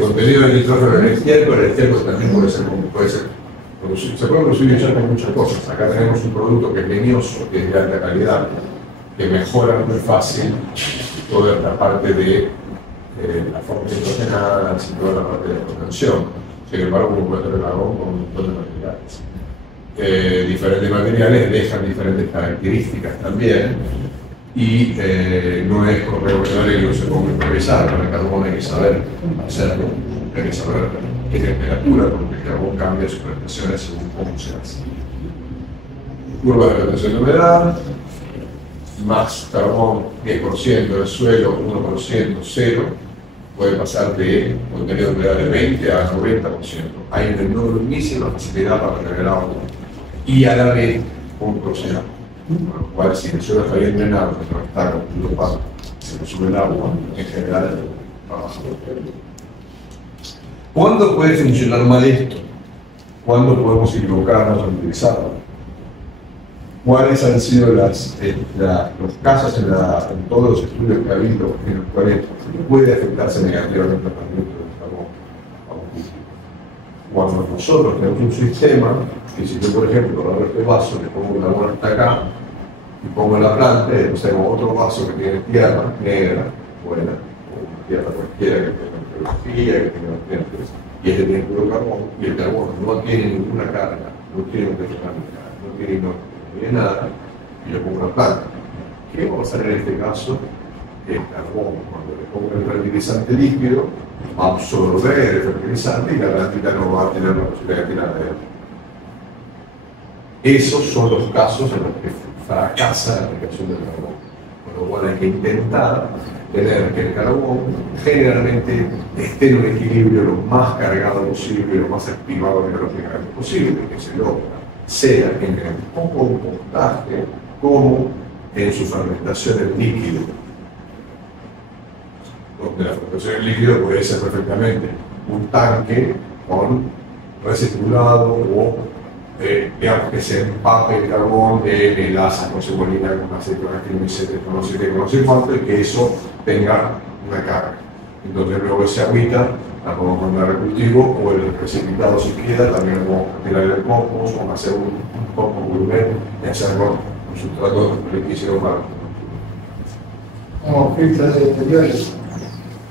Contenido de nitrógeno en el estiércol también puede ser. Se puede producir con muchas cosas. Acá tenemos un producto que es leñoso, que es de alta calidad, que mejora muy fácil toda esta parte de las formas nitrogenadas y toda la parte de la contención. Sin embargo, como puede tener carbón con un montón de materiales. Diferentes materiales dejan diferentes características también. Y no es correcto que no se ponga a improvisar. Con el carbón hay que saber hacerlo, hay que saber qué temperatura, porque el carbón cambia sus prestaciones según cómo se hace. Curva de retención de humedad, más carbón 10% del suelo, 1% 0, puede pasar de contenido de humedad de 20 a 90%. Hay una enormísima facilidad para retener agua y a la vez un procedimiento. Con lo cual, si el suelo está bien drenado, que no está con el paso, se le sube el agua, en general, trabaja. ¿Cuándo puede funcionar mal esto? ¿Cuándo podemos equivocarnos al utilizarlo? cuáles han sido los casos en todos los estudios que ha habido en los cuales puede afectarse negativamente el tratamiento del carbón a un cultivo. Cuando nosotros tenemos un sistema, que si yo, por ejemplo, agarro este vaso, le pongo el carbón hasta acá, y pongo la planta, y después tengo otro vaso que tiene tierra negra, buena, o una tierra cualquiera que tenga geología, que tenga nutrientes, y este tiene puro carbón, y el carbón no tiene ninguna carga, no tiene termodinámica, no tiene nada, y yo pongo una planta. ¿Qué va a pasar en este caso? El carbón, cuando le pongo el fertilizante líquido, va a absorber el fertilizante y la plantita no va a tener la posibilidad de tirar de él. Esos son los casos en los que fracasa la aplicación del carbón. Con lo cual hay que intentar tener que el carbón generalmente esté en un equilibrio lo más cargado posible, lo más activado biológicamente posible, que se logra, sea en el compostaje como en su fermentación en líquido. Donde la fermentación en líquido puede ser perfectamente un tanque con recirculado o digamos que se empape el carbón de melaza con cebolina, con aceite, con no sé cuánto, y que eso tenga una carga. Entonces luego esa agüita la podemos mandar al cultivo, o el precipitado si queda, también lo podemos tirar en el compost, o hacer un compost gourmet y hacerlo un sustrato riquísimo para el cultivo. Como filtros exteriores.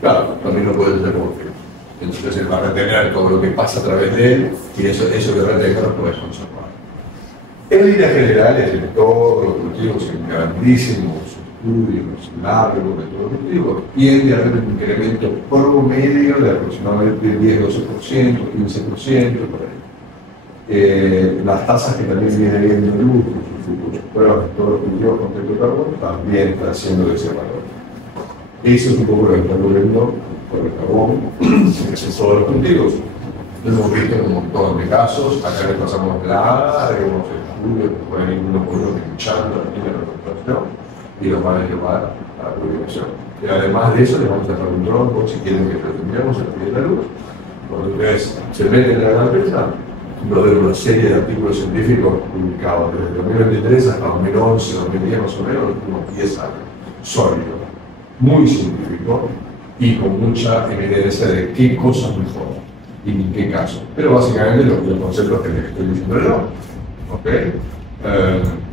Claro, también lo puedes hacer como filtro. Entonces él va a retener todo lo que pasa a través de él, y eso que retenga lo puedes conservar. En líneas generales, en todos los cultivos, en grandísimos estudios largos de todos los cultivos, tiende a haber un incremento promedio de aproximadamente 10-12%, 15%, por ahí. Las tasas que también viene viendo el luz, sus pruebas de todos los cultivos con tetracarbón, también están siendo de ese valor. Eso es un poco lo que estamos viendo por el carbón en todos los cultivos. Lo hemos visto en un montón de casos. Acá le pasamos largos estudios que pueden ir uno por uno escuchando la línea de reconstrucción y los van a llevar a la publicación. Y además de eso, les vamos a dejar un tronco si quieren que pretendamos en la pie de la luz. Cuando ustedes se meten en la gran empresa, va a haber una serie de artículos científicos publicados desde 2023 hasta 2011, 2010 más o menos, los últimos 10 años. Sólido, muy científico y con mucha evidencia de qué cosas mejoran y en qué caso. Pero básicamente los conceptos que les estoy diciendo yo. ¿Okay?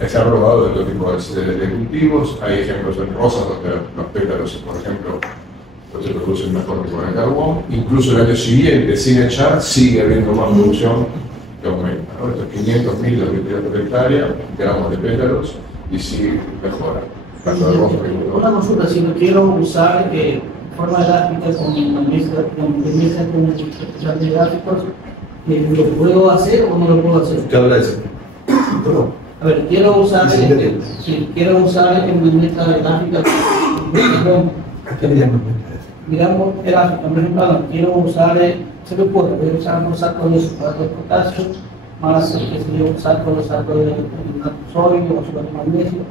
Está probado de todo tipo de cultivos. Hay ejemplos en rosas donde los pétalos, por ejemplo, se producen mejor que con el carbón. Incluso el año siguiente, sin echar, sigue habiendo más producción que aumenta, ¿no? Estos 500.000 litros por hectárea, gramos de pétalos, y sí mejora. Tanto de rosa que Una consulta, si lo quiero usar de forma gráfica con la mesa con especial de gráficos, ¿lo puedo hacer o no lo puedo hacer? ¿Qué habla de eso? A ver, quiero usar quiero usar en mi mesa de gráfica digamos gráfica, por ejemplo, quiero usar, se lo puedo, voy a usar unos sacos de sulfato de potasio, más un saco de sodio o sulfato de magnesio.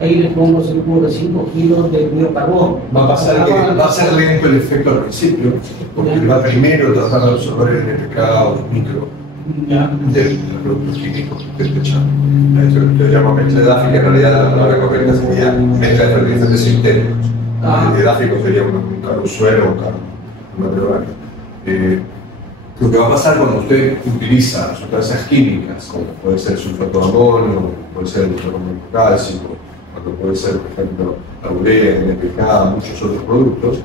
Ahí le pongo seguro 5 kilos de biocarbón. Va a ser lento el efecto al principio, porque va primero tratar de absorber el NPK o el micro de los productos químicos que esté echando. Eso que se llama mezcla edáfica, en realidad la palabra correcta sería mezcla de fertilizantes sintéticos. El edáfico sería un carbosuelo o un material. Lo que va a pasar cuando usted utiliza sustancias químicas, como puede ser sulfato de amonio, puede ser el carbonato cálcico, puede ser, por ejemplo, la urea, el NPK, muchos otros productos,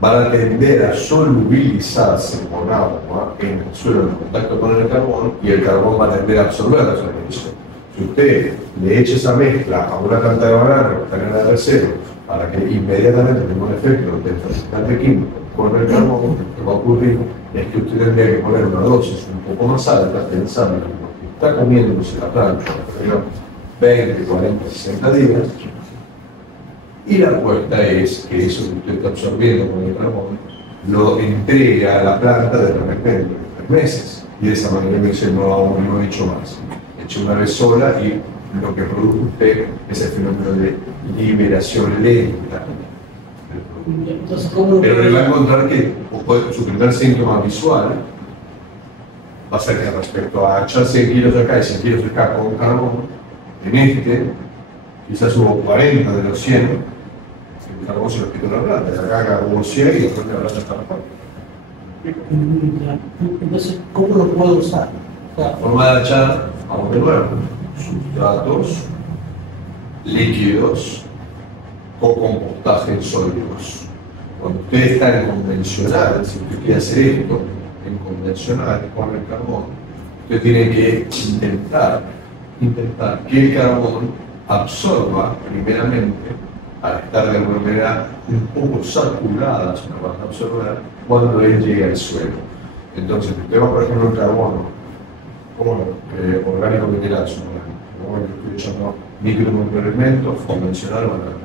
van a tender a solubilizarse con agua en el suelo en contacto con el carbón, y el carbón va a tender a absorber la solubilización. Si usted le echa esa mezcla a una planta de banano que está en la reserva, para que inmediatamente tenga un efecto del fertilizante químico con el carbón, lo que va a ocurrir es que usted tendría que poner una dosis un poco más alta, pensando en lo que está comiéndose la planta, 20, 40, 60 días, y la apuesta es que eso que usted está absorbiendo con el carbón lo entrega a la planta de repente dentro de 3 meses, y de esa manera me dice: no he hecho más, he hecho una vez sola, y lo que produce usted es el fenómeno de liberación lenta. Entonces, pero le va a encontrar que su primer síntoma visual va a ser que respecto a echar 100 kilos acá y 100 kilos acá con carbón, En este, quizás hubo 40 de los 100, el carbón se los quitó la plata, y acá hubo 100 y después la plata está mejor. Entonces, ¿cómo lo puedo usar? O sea, Forma de echar, vamos de nuevo, sustratos, líquidos, co-compostaje en sólidos. Cuando usted está en convencional, si usted quiere hacer esto en convencional con el carbón, usted tiene que intentar que el carbón absorba primeramente, al estar de alguna manera un poco saturada, si no va a absorber, cuando él llegue al suelo. Entonces, usted va, por ejemplo, el carbono, como orgánico mineral, como yo estoy echando microelementos convencional o orgánico,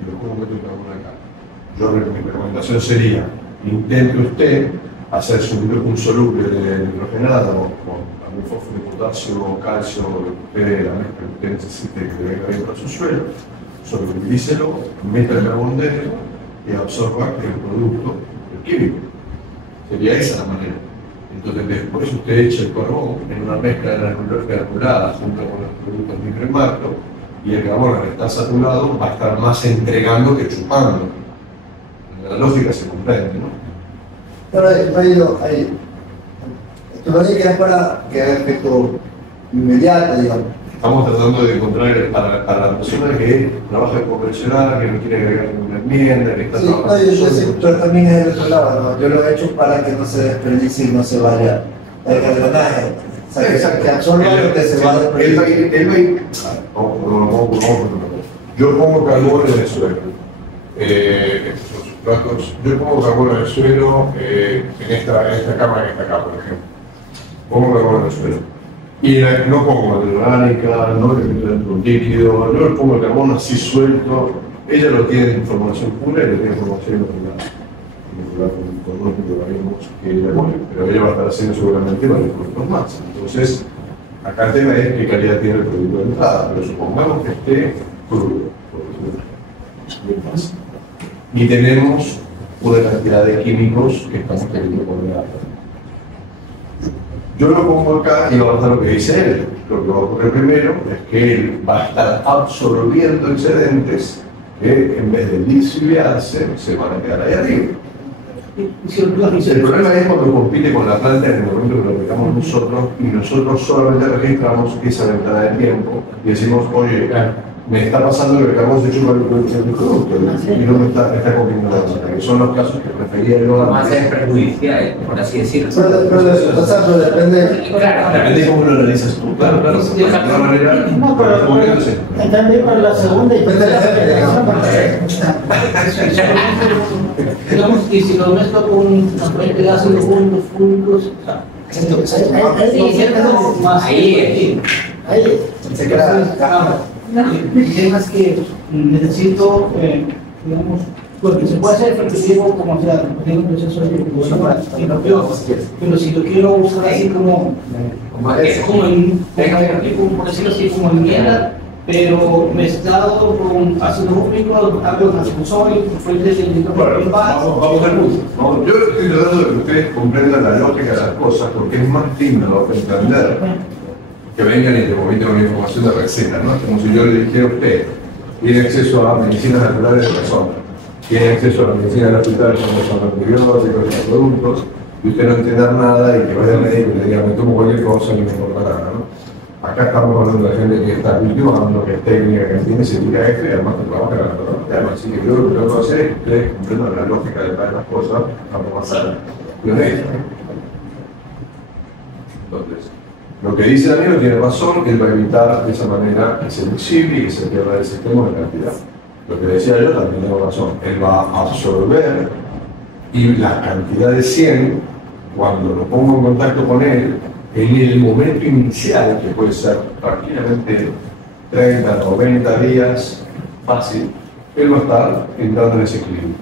y lo pongo meto el carbono acá. Mi recomendación sería, intente usted hacer un soluble de hidrogenado con algún fósforo de potasio, calcio, la mezcla que usted necesite que venga bien para su suelo, solubilícelo, meta el carbón dentro y absorba el producto químico. Sería esa la manera. Entonces después usted echa el carbón en una mezcla granulada junto con los productos micro y macro, y el carbón al estar saturado va a estar más entregando que chupando. La lógica se comprende, ¿no? Pero hay esto no es para que haya efecto inmediato, digamos. Estamos tratando de encontrar para la persona que trabaja convencional, que no quiere agregar ninguna enmienda, que está Sí, no, yo sé, pero también es el otro lado, ¿no? Yo lo he hecho para que no se desperdicie y no se vaya al drenaje. O sea, que absorba lo que se va a desperdiciar. Yo pongo carbón en el suelo. Yo pongo carbón en el suelo en esta cama, en esta cama, por ejemplo. Pongo carbón en el suelo. Y no pongo materia orgánica, no le meto dentro un líquido, no le pongo el carbón así suelto. Ella lo tiene en información pura y lo tiene en información inocular con unos microorganismos que ella pone, pero ella va a estar haciendo seguramente varios productos más. Entonces, acá el tema es qué calidad tiene el producto de entrada, pero supongamos que esté crudo, muy fácil. Y tenemos una cantidad de químicos que estamos queriendo poner acá. Yo lo pongo acá y va a pasar lo que dice él. Lo que va a ocurrir primero es que él va a estar absorbiendo excedentes que en vez de disiliarse se van a quedar ahí arriba. El problema es cuando compite con la planta en el momento que lo aplicamos nosotros y nosotros solamente registramos esa ventana de tiempo y decimos, oye, me está pasando que el carbón se chupa el producto y no me está comiendo la planta, que son los casos que prefería yo. Más es perjudicial, por así decirlo. Pero depende. Claro, Depende de cómo lo realizas tú. Claro, claro. De alguna manera. No, pero también para la segunda y tercera generación. Digamos que si lo mezclo con una fuente de ácido fúlmicos, ahí Se queda. el tema es que necesito, digamos, porque se puede hacer efectivo como sea, tiene un proceso de ejecución pero si lo quiero usar así como por decirlo así, como en mierda, pero mezclado con ácido fúlmico, algo con sodio, fuentes de Bueno, vamos al punto. Yo estoy tratando de que ustedes comprendan la lógica de las cosas porque es más digno de entender que vengan y te comenten una información de receta, ¿no? Como si yo le dijera a usted, tiene acceso a medicinas naturales de persona, tiene acceso a la medicina del hospital cuando son antibióticos y productos, y usted no entienda nada y que vaya al médico y le diga, me tomo cualquier cosa y me importa nada, ¿no? Acá estamos hablando de gente que está cultivando, que es técnica, que tiene científica extra y además que trabaja en la naturaleza. Así que yo lo que tengo que hacer es que ustedes comprendan la lógica de las cosas para pasar lo de esto. Entonces, lo que dice Danilo tiene razón, que él va a evitar de esa manera que se flexible y que se pierda el sistema de cantidad. Lo que decía yo también tengo razón, él va a absorber y la cantidad de 100, cuando lo pongo en contacto con él, en el momento inicial, que puede ser tranquilamente 30, 90 días, fácil, él va a estar entrando en ese equilibrio.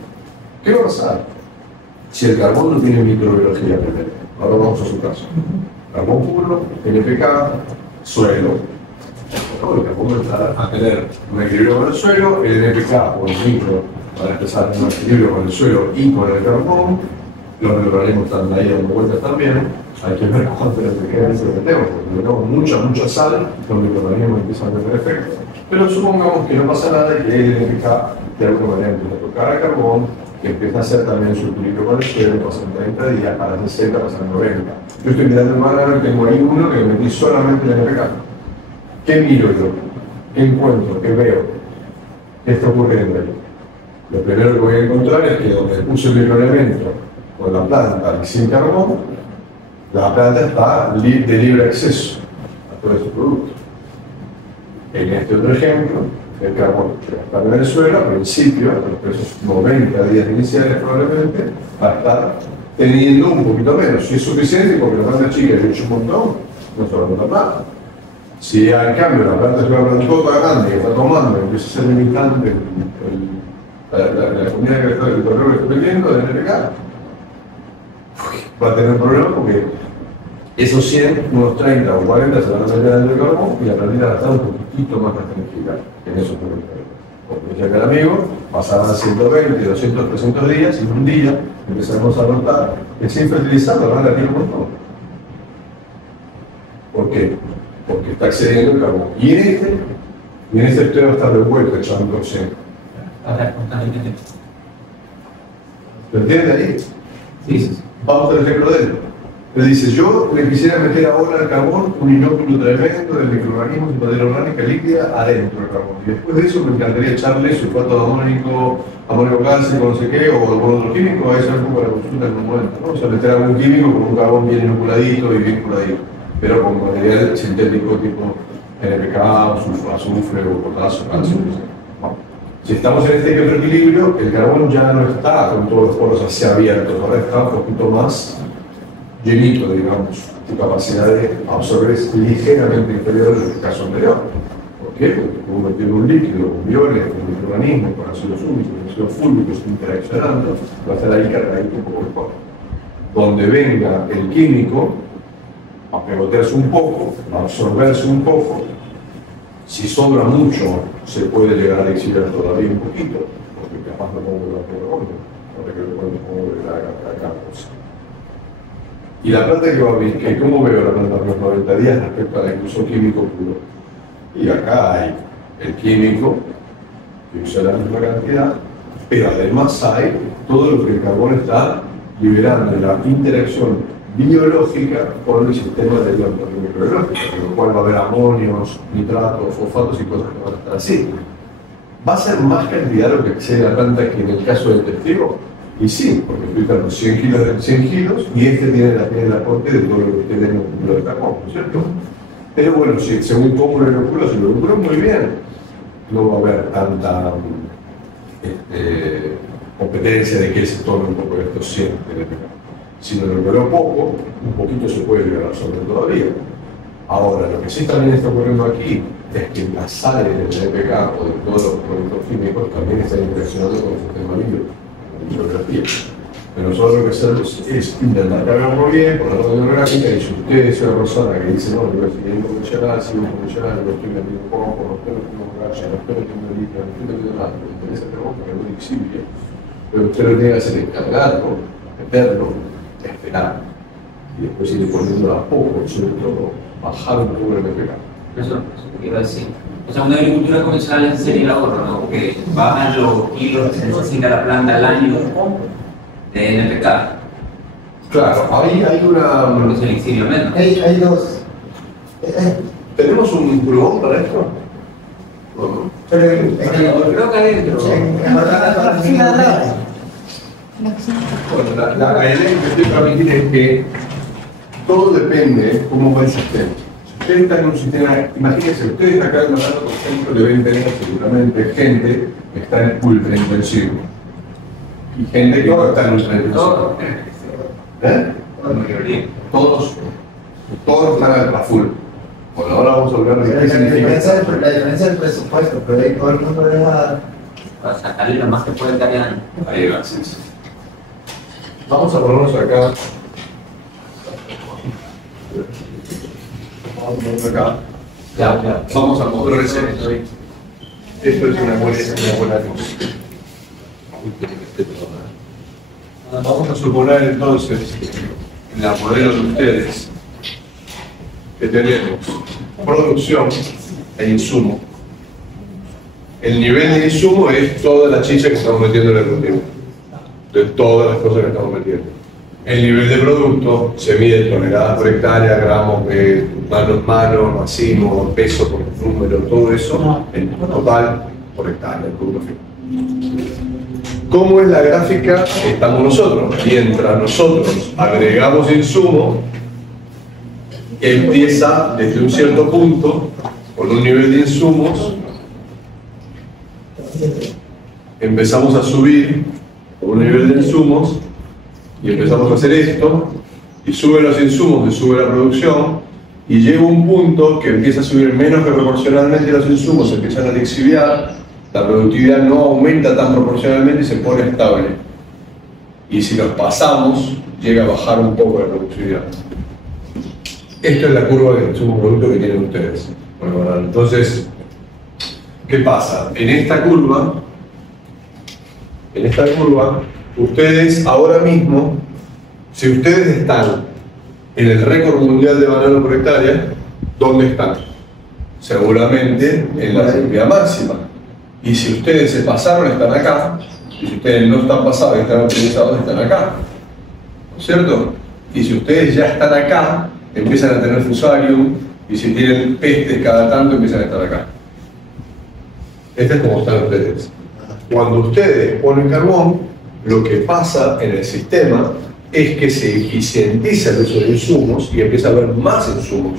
¿Qué va a pasar? Si el carbón no tiene microbiología primero, ahora vamos a su caso. Carbón puro, NPK, suelo. El carbón va a tener un equilibrio con el suelo, el NPK o el micro van a empezar a tener un equilibrio con el suelo y con el carbón. Los microorganismos están ahí dando vueltas también. Hay que ver cuánto NPK metemos, porque metemos mucha sal, los microorganismos empiezan a tener efecto. Pero supongamos que no pasa nada y que el NPK de alguna manera empieza a tocar a carbón, que empieza a hacer también su equilibrio con el suelo, pasan 30 días, pasan 60, pasan 90. Yo estoy mirando el mar y tengo ahí uno que metí solamente el NPK. ¿Qué miro yo? ¿Qué encuentro? ¿Qué veo? ¿Qué está ocurriendo ahí? Lo primero que voy a encontrar es que donde puse el microelemento con la planta y sin carbón, la planta está de libre acceso a todos esos productos. En este otro ejemplo, el carbón que está en Venezuela, al principio, en esos 90 días iniciales probablemente, va a estar teniendo un poquito menos. Si es suficiente, porque la planta chica es mucho un montón, no se va a notar nada. Si al cambio la planta es una plantota grande que está tomando, empieza a ser limitante la comida que está del color que estoy viendo del NPK, va a tener un problema porque esos 100, unos 30 o 40 se van a meter dentro del carbón y la plantita va a estar un poquito más restringida en esos momentos. Como decía acá el amigo, pasaban 120, 200, 300 días y un día empezamos a notar que sin fertilizar la planta tiene un montón. ¿Por qué? Porque está accediendo el carbón. Y en este estudio va a estar revuelto el chantoxeno. ¿Lo entiende ahí? Sí. Vamos al ejemplo de él. Le dice, yo le quisiera meter ahora al carbón un inóculo tremendo de microorganismos y materia orgánica líquida adentro del carbón. Y después de eso me encantaría echarle sulfato de amonio cálcico, no sé qué, o algún otro químico, a eso es como la consulta en un momento, ¿no? O sea, meter algún químico con un carbón bien inoculadito y bien curadito, pero con material sintético tipo NPK, azufre o potasio, calcio, no sé. Si estamos en este otro equilibrio, el carbón ya no está con todos los poros hacia abiertos, ahora está un poquito más llenito, digamos. Su capacidad de absorber es ligeramente inferior al caso anterior. ¿Por qué? Porque como tiene un líquido, con bioles, con microorganismos, con ácidos úmicos, con ácidos fúlmicos interaccionando, va a estar ahí cargadito un poco mejor. Donde venga el químico a pegotearse un poco, a absorberse un poco, si sobra mucho, se puede llegar a exiliar todavía un poquito, porque capaz no pongo la carbón, para que lo pongo la cosa. Y la planta que va a venir, que ¿cómo veo la planta a los 90 días respecto al incluso químico puro? Y acá hay el químico, que usa la misma cantidad, pero además hay todo lo que el carbón está liberando en la interacción biológica con el sistema de la microbiológica, con lo cual va a haber amonios, nitratos, fosfatos y cosas que van a estar así. ¿Va a ser más cantidad lo que excede la planta que en el caso del testigo? Y sí, porque estoy dando 100 kilos de 100 kilos y este tiene el aporte de todo lo que tiene en un kilo de carbón, ¿no es cierto? Pero bueno, si, según cómo lo inoculo, si lo inoculo muy bien, no va a haber tanta competencia de que él se tome un poco de estos 100 de Si lo inoculó poco, un poquito se puede llegar a absorber todavía. Ahora, lo que sí también está ocurriendo aquí es que las sales del NPK o de todos los productos químicos también están interaccionando con el sistema bibliografía. Pero nosotros lo que hacemos es intentar cargarlo bien por la radiográfica y si usted es una persona que dice no, yo voy a seguir convencional, sigo convencional, no estoy metiendo poco, no estoy metiendo gracia, no estoy metiendo litro, no estoy metiendo nada, me interesa el trabajo que es muy exible, pero usted lo tiene que hacer es cargarlo, meterlo, esperar y después ir poniéndolo a poco, sobre todo bajar un poco el NPK. Eso te quiero decir. O sea, una agricultura convencional es sería el ahorro, ¿no? Porque bajan los kilos que se necesita la planta al año de NPK. Claro, ahí hay una... Porque se le exige menos. Hay dos. ¿Tenemos un pulmón para esto? No. Creo que adentro. Bueno, la idea que estoy transmitir es que todo depende de cómo va el sistema. Si usted está en un sistema, imagínense, ustedes acá en Manado, por ejemplo, deben tener seguramente gente que está en ultra intensivo y gente que no está en ultra intensivo. Todos están a full. Bueno, ahora vamos a hablar de qué significa. La diferencia del presupuesto, pero ahí todo el mundo deja. Para sacarle lo más que puede el año. Ahí va, sí. Vamos a ponernos acá. Vamos a ponernos acá. Ya. Vamos a mover esto. Esto es una buena cosa. Vamos a suponer entonces la modelo de ustedes, que tenemos producción e insumo. El nivel de insumo es toda la chicha que estamos metiendo en el cultivo, de todas las cosas que estamos metiendo. El nivel de producto se mide en toneladas por hectárea, gramos de mano, racimo, peso por número, todo eso en total por hectárea, el producto final. ¿Cómo es la gráfica que estamos nosotros? Mientras nosotros agregamos insumo, empieza desde un cierto punto, con un nivel de insumos, empezamos a subir con un nivel de insumos y empezamos a hacer esto, y suben los insumos, y sube la producción, y llega un punto que empieza a subir menos que proporcionalmente los insumos, se empiezan a lixiviar, la productividad no aumenta tan proporcionalmente y se pone estable. Y si nos pasamos, llega a bajar un poco la productividad. Esta es la curva de insumo producto que tienen ustedes. Bueno, entonces, ¿qué pasa? En esta curva, ustedes ahora mismo, si ustedes están en el récord mundial de banano por hectárea, ¿dónde están? Seguramente en la cantidad máxima. Y si ustedes se pasaron, están acá. Y si ustedes no están pasados y están optimizados, están acá. ¿No es cierto? Y si ustedes ya están acá, empiezan a tener fusarium, y si tienen pestes cada tanto, empiezan a estar acá. Este es como están ustedes. Cuando ustedes ponen carbón, lo que pasa en el sistema es que se eficientiza el uso de insumos y empieza a haber más insumos.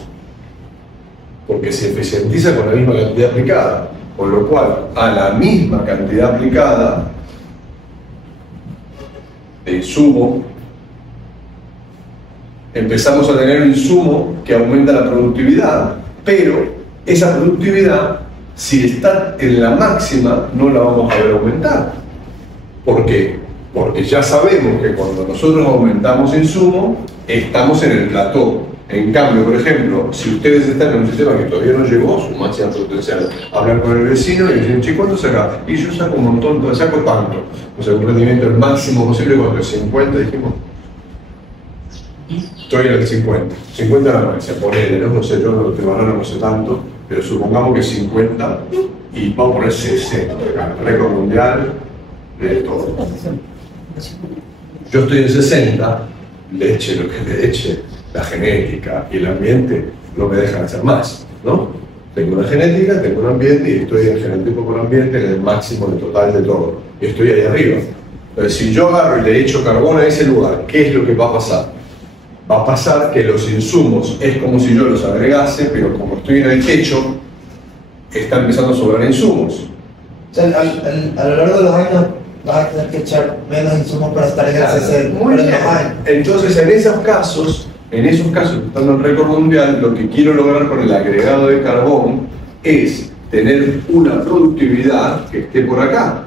Porque se eficientiza con la misma cantidad aplicada. Con lo cual, a la misma cantidad aplicada de insumo, empezamos a tener un insumo que aumenta la productividad, pero esa productividad, si está en la máxima, no la vamos a ver aumentar. ¿Por qué? Porque ya sabemos que cuando nosotros aumentamos insumo, estamos en el plató. En cambio, por ejemplo, si ustedes están en un sistema que todavía no llegó su máxima potencial, hablan con el vecino y dicen, che, ¿cuánto saca? Y yo saco un montón, saco tanto. O sea, un rendimiento el máximo posible, cuando es 50, dijimos. Estoy en el 50. 50 se pone, no sé, yo de banano no sé tanto, pero supongamos que 50 y vamos a poner 60, récord mundial de todo. Yo estoy en 60, leche, lo que es leche, la genética y el ambiente no me dejan hacer más, ¿no? Tengo una genética, tengo un ambiente y estoy en genético con ambiente en el máximo de total de todo. Y estoy ahí arriba. Entonces, si yo agarro y le echo carbón a ese lugar, ¿qué es lo que va a pasar? Va a pasar que los insumos es como si yo los agregase, pero como estoy en el techo, está empezando a sobrar insumos. O sea, a lo largo de los años vas a tener que echar menos insumos para estar en el 60. Muy bien. Entonces, en esos casos, estando en récord mundial, lo que quiero lograr con el agregado de carbón es tener una productividad que esté por acá.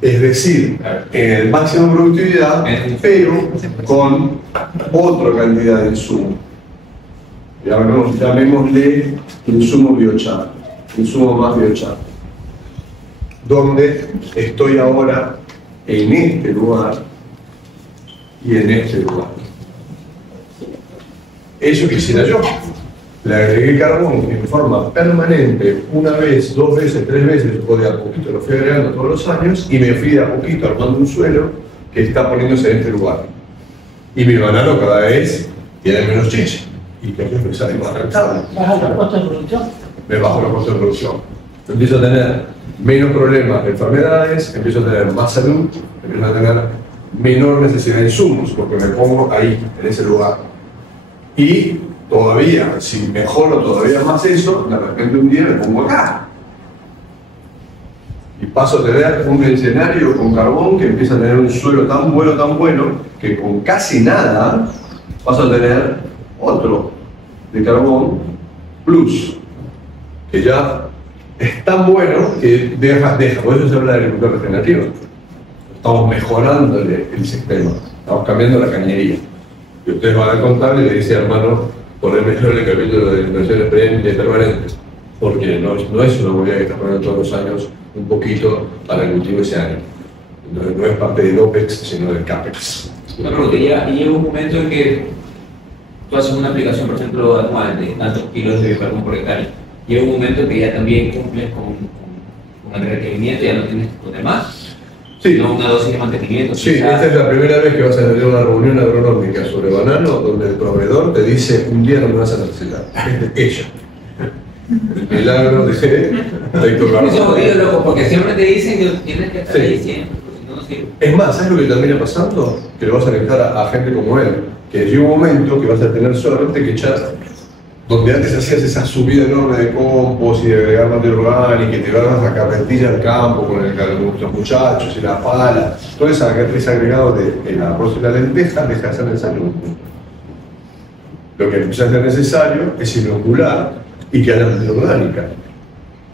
Es decir, en el máximo de productividad, pero con otra cantidad de insumo. Llamémosle insumo biochar, insumo más biochar. Donde estoy ahora en este lugar y en este lugar. Eso quisiera yo. Le agregué carbón en forma permanente, una vez, 2 veces, 3 veces, o de a poquito, lo fui agregando todos los años y me fui de a poquito armando un suelo que está poniéndose en este lugar. Y mi banano cada vez tiene menos chicha y que me sale más rentable. ¿Baja el costo de producción? Me bajo los costos de producción. Empiezo a tener menos problemas de enfermedades, empiezo a tener más salud, empiezo a tener menor necesidad de insumos, porque me pongo ahí, en ese lugar. Y todavía, si mejoro todavía más eso, de repente un día me pongo acá. Y paso a tener un escenario con carbón que empieza a tener un suelo tan bueno, que con casi nada paso a tener otro de carbón plus, que ya es tan bueno que deja, por eso se habla de agricultura regenerativa. Estamos mejorándole el sistema, estamos cambiando la cañería. Y ustedes van al contable y le dicen, hermano, ponerme en el capítulo de inversiones permanentes, porque no es una moneda que está poniendo todos los años un poquito para el cultivo ese año. No es parte del OPEX, sino del CAPEX. Una pregunta, y llega un momento en que tú haces una aplicación, por ejemplo, anual de tantos kilos de biocarbón por hectárea. Llega un momento que ya también cumples con el requerimiento, ya no tienes que poner más. Sí. No una dosis de mantenimiento. Sí, quizás. esta es la primera vez que vas a tener una reunión agronómica sobre banano donde el proveedor te dice un día no me vas a necesitar. Es de ella. El milagro de Héctor Eso es jodido, García. loco, porque siempre te dicen que tienes que estar Sí. ahí siempre, porque si no, no sirve. Es más, ¿sabes lo que termina pasando? Que lo vas a dejar a gente como él. Que llega un momento que vas a tener solamente que echar, donde antes hacías esa subida enorme de compost y de agregar materia orgánica y te vas a la carretilla al campo con los muchachos y la pala, todo ese agregado de la arroz y la lenteja deja de ser necesario. Lo que empieza a ser necesario es inocular y que haya materia orgánica.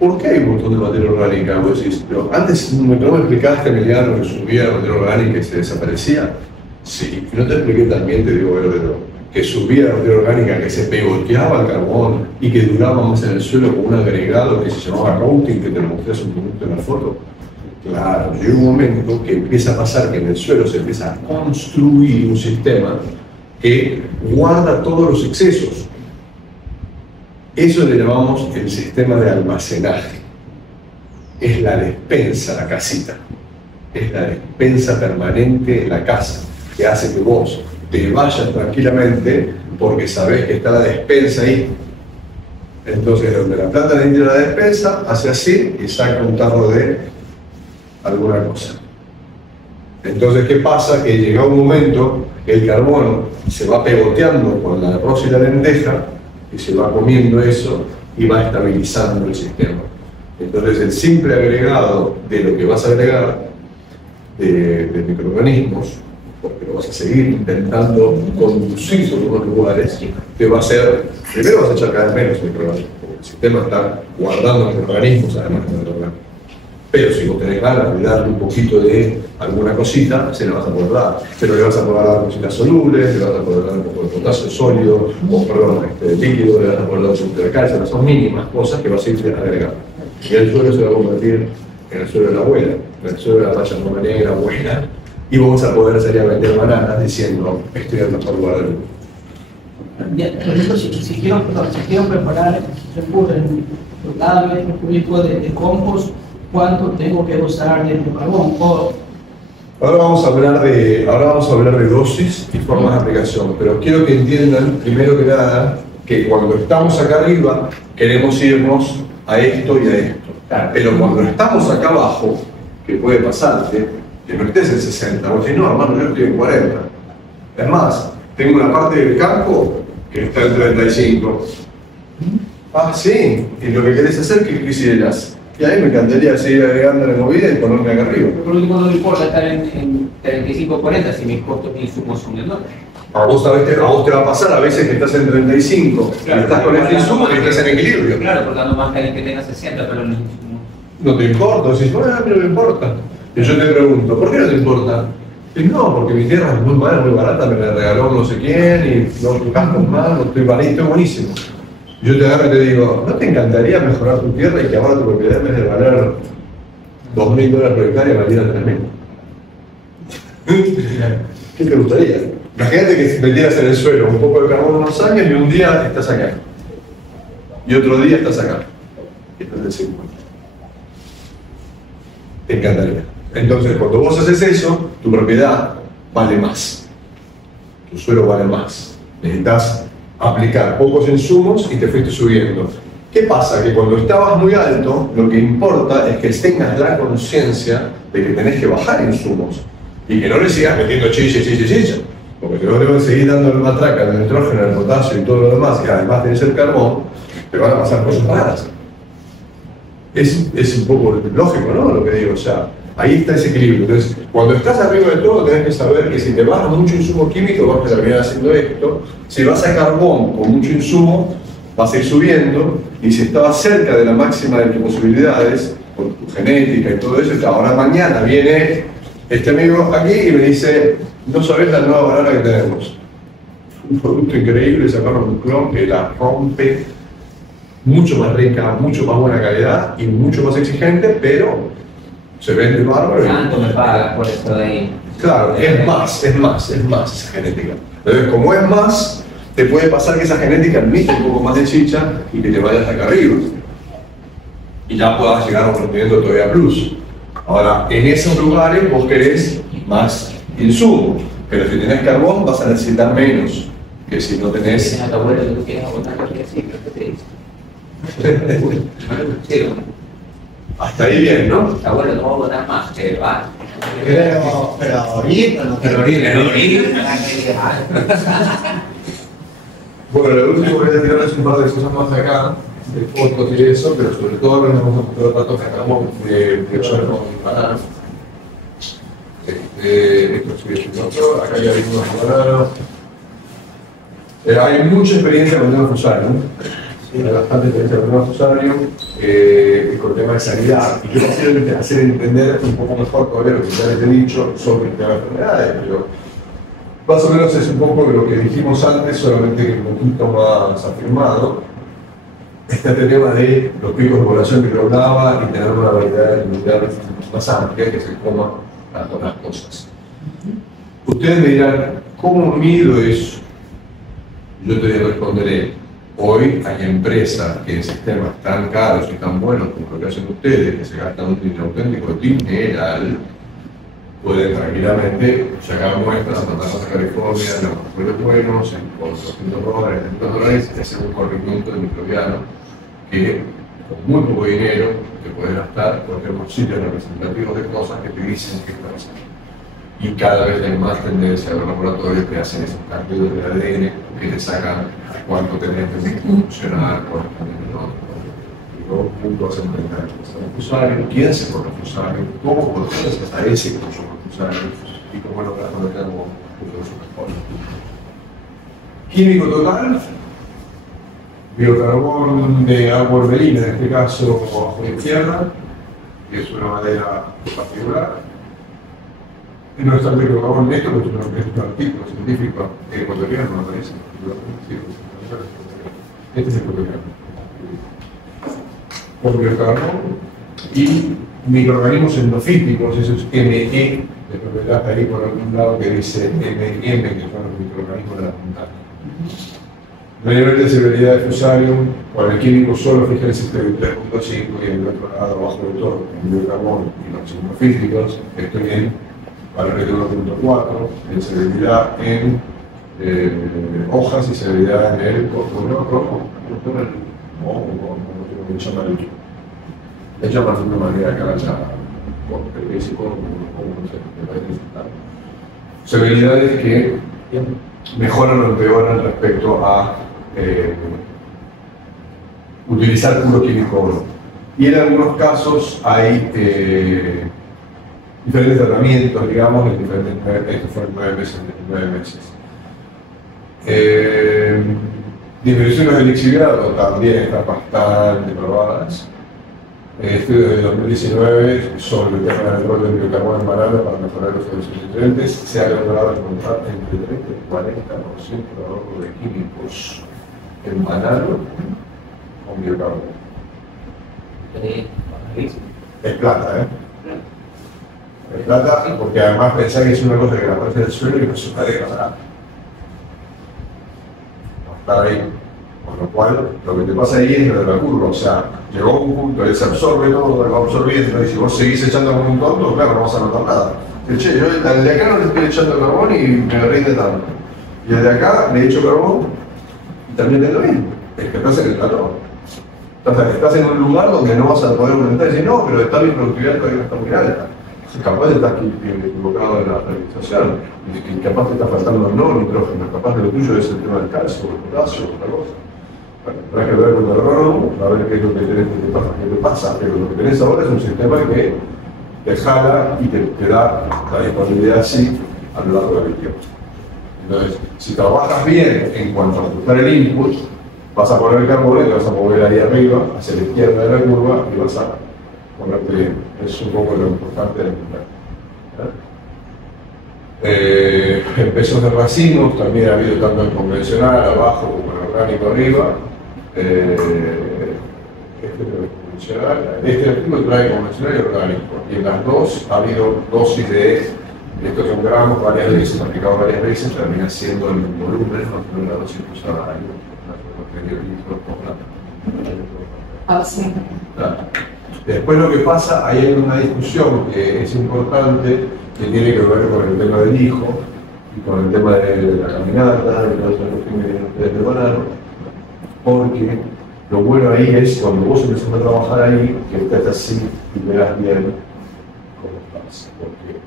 ¿Por qué hay un montón de materia orgánica? Vos decís, pero antes no me explicaste, Emiliano, que subía la materia orgánica y se desaparecía. Sí, y no te expliqué también, te digo, que subía la materia orgánica, que se pegoteaba el carbón y que duraba más en el suelo con un agregado que se llamaba routing, que te lo mostré hace un minuto en la foto. Claro, llega un momento que empieza a pasar que en el suelo se empieza a construir un sistema que guarda todos los excesos. Eso le llamamos el sistema de almacenaje. Es la despensa, la casita. Es la despensa permanente en la casa, que hace que vos te vayas tranquilamente porque sabés que está la despensa ahí. Entonces, donde la planta le entra la despensa, hace así y saca un tarro de alguna cosa. Entonces, ¿qué pasa? Que llega un momento que el carbón se va pegoteando con la arroz y la lenteja y se va comiendo eso y va estabilizando el sistema. Entonces, el simple agregado de lo que vas a agregar de microorganismos, porque lo vas a seguir intentando conducir por unos lugares, te va a hacer, primero vas a echar cada vez menos microorganismos, porque el sistema está guardando microorganismos además de microorganismos. Pero si vos tenés ganas de darle un poquito de alguna cosita, se la vas a poder dar. Pero le vas a poder dar cositas solubles, le vas a poder dar un poco de potasio sólido, o perdón, líquido, le vas a poder dar un poquito de calcio, son mínimas cosas que vas a ir agregando. Y el suelo se va a convertir en el suelo de la abuela, en el suelo de la pacha negra buena, y vos vas a poder salir a vender bananas diciendo, estoy al mejor lugar del mundo. Ya, por ejemplo, si quiero preparar cada metro cúbico de compost, ¿cuánto tengo que usar de carbón? Ahora vamos a hablar de dosis y formas de aplicación, pero quiero que entiendan, primero que nada, que cuando estamos acá arriba, queremos irnos a esto y a esto. Pero cuando estamos acá abajo, que puede pasarte, que no estés en 60, vos decís, no, hermano, yo estoy en 40. Es más, tengo una parte del campo que está en 35. Ah, sí, y lo que querés hacer, ¿qué quisieras? Y a mí me encantaría seguir agregando la movida y ponerme acá arriba. Por último, no me importa estar en 35-40 si mis costos de insumos son menores. A vos te va a pasar a veces que estás en 35 y estás con este insumo y estás en equilibrio. Claro, por tanto, más que alguien que tenga 60, pero los insumos. No te importa, decís, bueno, a mí no me importa. Y yo te pregunto, ¿por qué no te importa? Y no, porque mi tierra es muy mala, muy barata, me la regaló no sé quién y no gasto más, no estoy valiente, estoy buenísimo. Yo te agarro y te digo, ¿no te encantaría mejorar tu tierra y que ahora tu propiedad en vez de valer $2.000 por hectárea valiera $3.000? ¿Qué te gustaría? Imagínate que metieras en el suelo un poco de carbón unos años y un día estás acá. Y otro día estás acá. Y estás en 50. Te encantaría. Entonces, cuando vos haces eso, tu propiedad vale más. Tu suelo vale más. Necesitas aplicar pocos insumos y te fuiste subiendo. ¿Qué pasa? Que cuando estabas muy alto, lo que importa es que tengas la conciencia de que tenés que bajar insumos y que no le sigas metiendo chicha. Porque si vos le vas a seguir dando el matraca, el nitrógeno, el potasio y todo lo demás, y además tenés el carbón, te van a pasar cosas raras. Es un poco lógico, ¿no? Lo que digo, o sea, ahí está ese equilibrio. Entonces, cuando estás arriba de todo, tenés que saber que si te vas a mucho insumo químico, vas a terminar haciendo esto. Si vas a carbón con mucho insumo, vas a ir subiendo. Y si estabas cerca de la máxima de tus posibilidades, con tu genética y todo eso, ahora mañana viene este amigo aquí y me dice, no sabés la nueva banana que tenemos. Un producto increíble, sacaron un clon que la rompe, mucho más rica, mucho más buena calidad y mucho más exigente, pero se vende bárbaro. ¿Cuánto me pagas por esto de ahí? Claro, es más esa genética. Entonces, como es más, te puede pasar que esa genética admite un poco más de chicha y que te vayas acá arriba. Y ya puedas llegar a un rendimiento todavía plus. Ahora, en esos lugares vos querés más insumo, pero si tenés carbón vas a necesitar menos que si no tenés. Dices a tu abuelo que tú quieres abonar cualquier ciclo, ¿qué te dice? Hasta ahí bien, ¿no? Tu abuelo no va a abonar más, que va. Pero ahorita no Pero bueno, lo último que voy a tirar es un par de cosas más de acá, de fotos y eso, pero sobre todo ahora nos vamos a mostrar datos que acabamos de echar con banano. Esto es otro, acá ya vimos unos bananos. Hay mucha experiencia con el fusario, hay bastante experiencia con el fusario, con el tema de sanidad. Y yo quisiera hacer entender un poco mejor todavía lo que ya les he dicho sobre las enfermedades, pero más o menos es un poco lo que dijimos antes, solamente que un poquito más afirmado. Este tema de los picos de población que lo hablaba y tener una variedad mundial más amplia que se coma a todas las cosas. Ustedes me dirán, ¿cómo mido eso? Yo te responderé, hoy hay empresas que en sistemas tan caros y tan buenos como lo que hacen ustedes, que se gastan un dinero auténtico dineral, pueden tranquilamente sacar muestras, mandarlas a California, en laboratorios buenos, por $200, $300, y hacer un corregimiento de microbiano que con muy poco dinero te puedes gastar porque hay sitios representativos de cosas que te dicen que están haciendo. Y cada vez hay más tendencia a los laboratorios que hacen esos cambios del ADN que te sacan cuánto tenés que funcionar, cuánto tenés no. Y luego puntos a enfrentar el fusario, quién se pone el fusario, cómo proteges hasta ese que puso el fusario y cómo logras conectar con su mejor. Químico total, biocarbón de agua ormelina, en este caso bajo la izquierda, que es una madera particular. No está el biocarbón esto, porque es un artículo científico ecuatoriano, me parece. Este es el ecuatoriano. Con biocarbón y microorganismos endofíticos, eso es ME, después verás ahí por algún lado que dice MM, que son los microorganismos de la montaña. No hay nivel de severidad de fusarium, con el químico solo, fíjense este de 3.5 y en el otro lado, abajo de todo, el biocarbón y los endofíticos, estoy bien. Valores de 1.4, en severidad en hojas y severidad en el corpóreo rojo, o como se llama el llama de una manera que haya severidades que mejoran o empeoran respecto a utilizar puro químico o no. Y en algunos casos hay diferentes tratamientos, digamos, en diferentes, estos fueron 9 meses. Disminuciones del lixiviado también están bastante probadas. Estudios de 2019 sobre el tema del rol del biocarbono en banano para mejorar los nutrientes se ha logrado encontrar entre 30 y 40% de ahorro de químicos en banano con biocarbono. Es plata, ¿eh? Es plata, porque además pensar que es una cosa que la parte del suelo y no se puede degradar. No está ahí. Con lo cual, lo que te pasa ahí es lo de la curva. O sea, llegó a un punto, él se absorbe todo, lo va absorbiendo, y si vos seguís echando como un tonto, claro, no vas a notar nada. Che, yo el de acá no le estoy echando carbón y me rinde tanto. Y el de acá le echo carbón y también es lo mismo. Es que estás en el plató. Estás en un lugar donde no vas a poder aumentar y decir, no, pero está mi productividad todavía no está muy alta. Capaz de estar equivocado en la realización, y capaz te está faltando no nitrógeno, capaz de lo tuyo es el tema del calcio, el potasio, otra cosa. Bueno, habrá que ver con el agrónomo, a ver qué es lo que tenés, qué te pasa, pero lo que tenés ahora es un sistema que te jala y te da la disponibilidad así a lo largo del tiempo. Entonces, si trabajas bien en cuanto a ajustar el input, vas a poner el carbono y te vas a mover ahí arriba, hacia la izquierda de la curva, y vas a ponerte bien. Es un poco lo importante de entender. En pesos de racimos también ha habido tanto en convencional abajo como en orgánico arriba. Este artículo trae convencional y orgánico, y en las dos ha habido dosis de estos son gramos varias veces, aplicado varias veces, termina siendo el volumen, no la dosis usada ahí, medio litro por gramo. Sí. Claro. Después lo que pasa, ahí hay una discusión que es importante, que tiene que ver con el tema del hijo, y con el tema de la caminata, y todo eso que ustedes prepararon, porque lo bueno ahí es cuando vos empezás a trabajar ahí, que estás así y veas bien cómo estás. Porque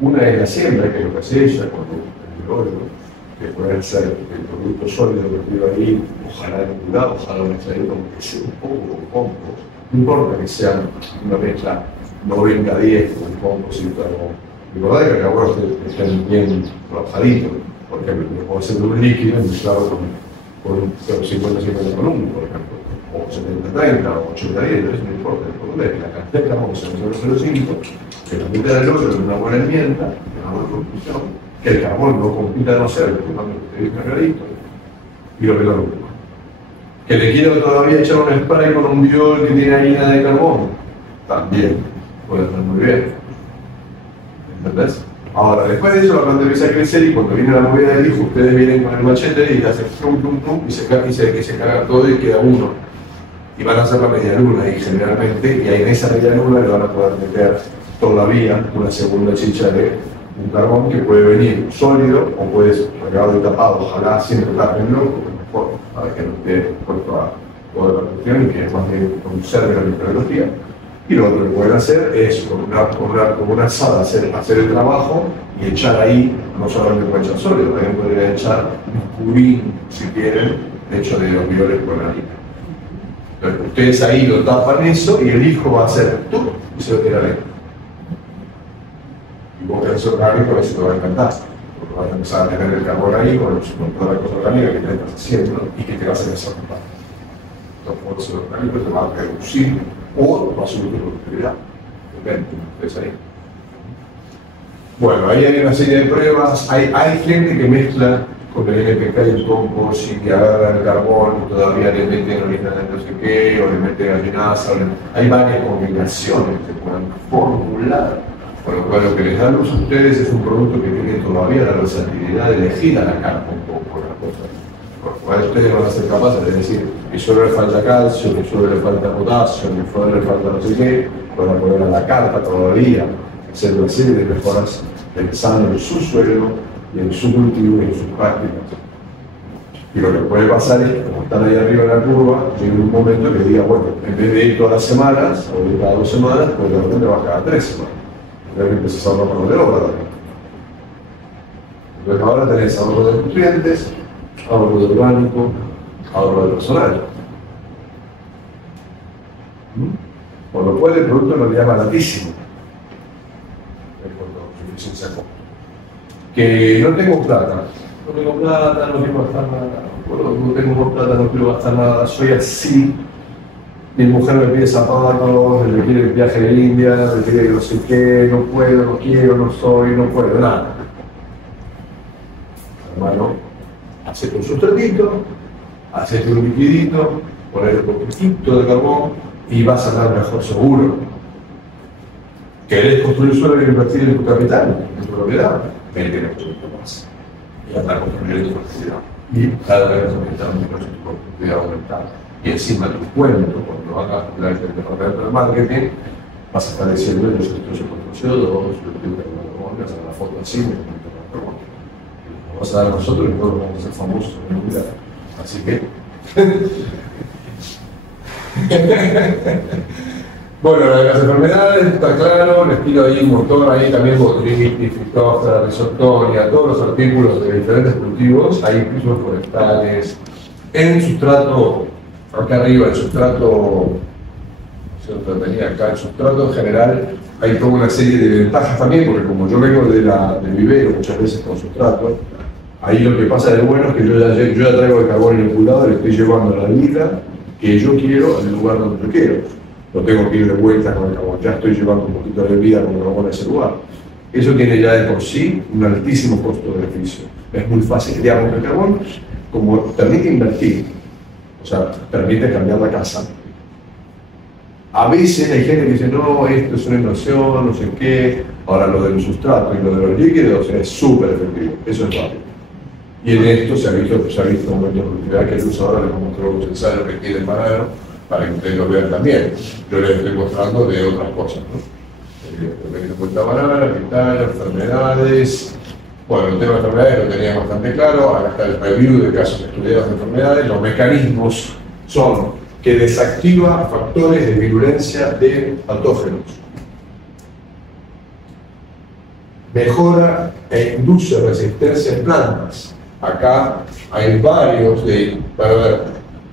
una es la siembra, que es lo que hace ella, cuando el óleo, que puede ser el producto sólido que tiene ahí, ojalá vinculado, ojalá un extraído, aunque sea un poco con compost. No importa que sea una mezcla 90-10 con compost y carbón. Recordad que el carbón estén bien trabajaditos. Por ejemplo, puedo hacer un líquido mezclado con un 50-50 con 1, por ejemplo, o 70-30, o 80-10, eso no importa. El problema es que la cantidad de carbón que se usa en 0,05, que la mitad del otro es una buena enmienda, una buena conclusión, que el carbón no compita a no ser, porque no te dice cargadito, y lo que lo último. Que le quiero todavía echar un spray con un biol que tiene harina de carbón, también puede estar muy bien. ¿Entendés? Ahora, después de eso la planta empieza a crecer y cuando viene la movida del hijo, ustedes vienen con el machete y hacen tum, tum, tum, y se carga todo y queda uno. Y van a hacer la media luna y generalmente, y ahí en esa media luna le van a poder meter todavía una segunda chicha de un carbón que puede venir sólido o puede ser cargado y tapado, ojalá siempre tapenlo, porque mejor, para que no esté puesto a toda la cuestión y que más bien conserve la microbiología. Y lo otro que pueden hacer es, con una asada, hacer el trabajo y echar ahí, no solamente pueden echar sólido, también podrían echar un purín, si quieren, hecho de los violes con harina. Entonces, ustedes ahí lo tapan eso y el hijo va a hacer ¡tum! Y se lo tira ahí. Y vos que eres orgánico, a veces te va a encantar, porque vas a empezar a tener el carbón ahí con toda la cosa orgánica que te estás haciendo y que te vas a desarrollar. Entonces, por eso el orgánico te va a reducir o va a subir tu productividad. Depende, entonces ahí. Bueno, ahí hay una serie de pruebas. Hay gente que mezcla con el NPK y el compost y que agarra el carbón y todavía le meten orina de no sé qué, o le meten gallinaza. Hay varias combinaciones que pueden formular. Por lo cual, lo que les da luz a ustedes es un producto que tiene todavía la versatilidad de elegir a la carta un poco la cosa. Por lo cual, ustedes van a ser capaces de decir que solo le falta calcio, que solo le falta potasio, que solo le falta no sé qué, van a poner a la carta todavía, hacer una serie de mejoras pensando en su suelo, y en su cultivo y en sus prácticas. Y lo que puede pasar es que, como están ahí arriba en la curva, llega un momento que diga, bueno, en vez de ir todas las semanas, o ir cada 2 semanas, pues de repente vas cada 3 semanas. Entonces empiezas a ahorrar mano de obra también. Entonces ahora tenés ahorro de nutrientes, ahorro de orgánico, ahorro de personal. Por lo cual el producto no le llama baratísimo. Que no tengo plata, no quiero gastar nada, no tengo plata, no quiero gastar nada, soy así, mi mujer me pide zapatos, me pide el viaje de India, me pide no sé qué, no puedo, no quiero, no soy, no puedo, nada. Hermano, hacete un sustratito, hacete un liquidito, ponele un poquitito de carbón y vas a dar mejor seguro. ¿Querés construir suelo y invertir en tu capital, en tu propiedad? Vete un poquito más. Y andar construyendo tu propiedad. Y cada vez aumentando tu propiedad aumentada. Y encima tu cuento, cuando hagas el departamento de marketing, vas a estar diciendo los estudios de CO2, los estudios de carbono, vas a dar la foto así, lo vas a dar a nosotros y nosotros vamos a ser famosos en el mundial. Así que. Bueno, las enfermedades, está claro, les tiro ahí un montón, ahí también botrytis, fitosa, risotonia, todos los artículos de diferentes cultivos, hay incluso forestales. En sustrato, acá arriba, el sustrato, no tenía acá, el sustrato en general, hay toda una serie de ventajas también, porque como yo vengo del vivero muchas veces con sustrato, ahí lo que pasa de bueno es que yo ya traigo el carbón inoculado y le estoy llevando la vida que yo quiero al lugar donde yo quiero. No tengo que ir de vuelta con el carbón, ya estoy llevando un poquito de vida con el carbón a ese lugar. Eso tiene ya de por sí un altísimo costo-beneficio. Es muy fácil, digamos, el carbón, como permite invertir, o sea, permite cambiar la casa, A veces hay gente que dice, no, esto es una innovación, no sé qué. Ahora lo del sustrato y lo de los líquidos es súper efectivo, eso es rápido. Y en esto se ha visto un momento de productividad que el uso ahora les mostró los ensayos que tiene para que ustedes lo vean también. Yo les estoy mostrando de otras cosas, ¿no? Teniendo en cuenta banana, vital, enfermedades. Bueno, el tema de enfermedades lo tenía bastante claro. Acá está el review de casos estudiados de enfermedades. Los mecanismos son que desactiva factores de virulencia de patógenos, mejora e induce resistencia en plantas. Acá hay varios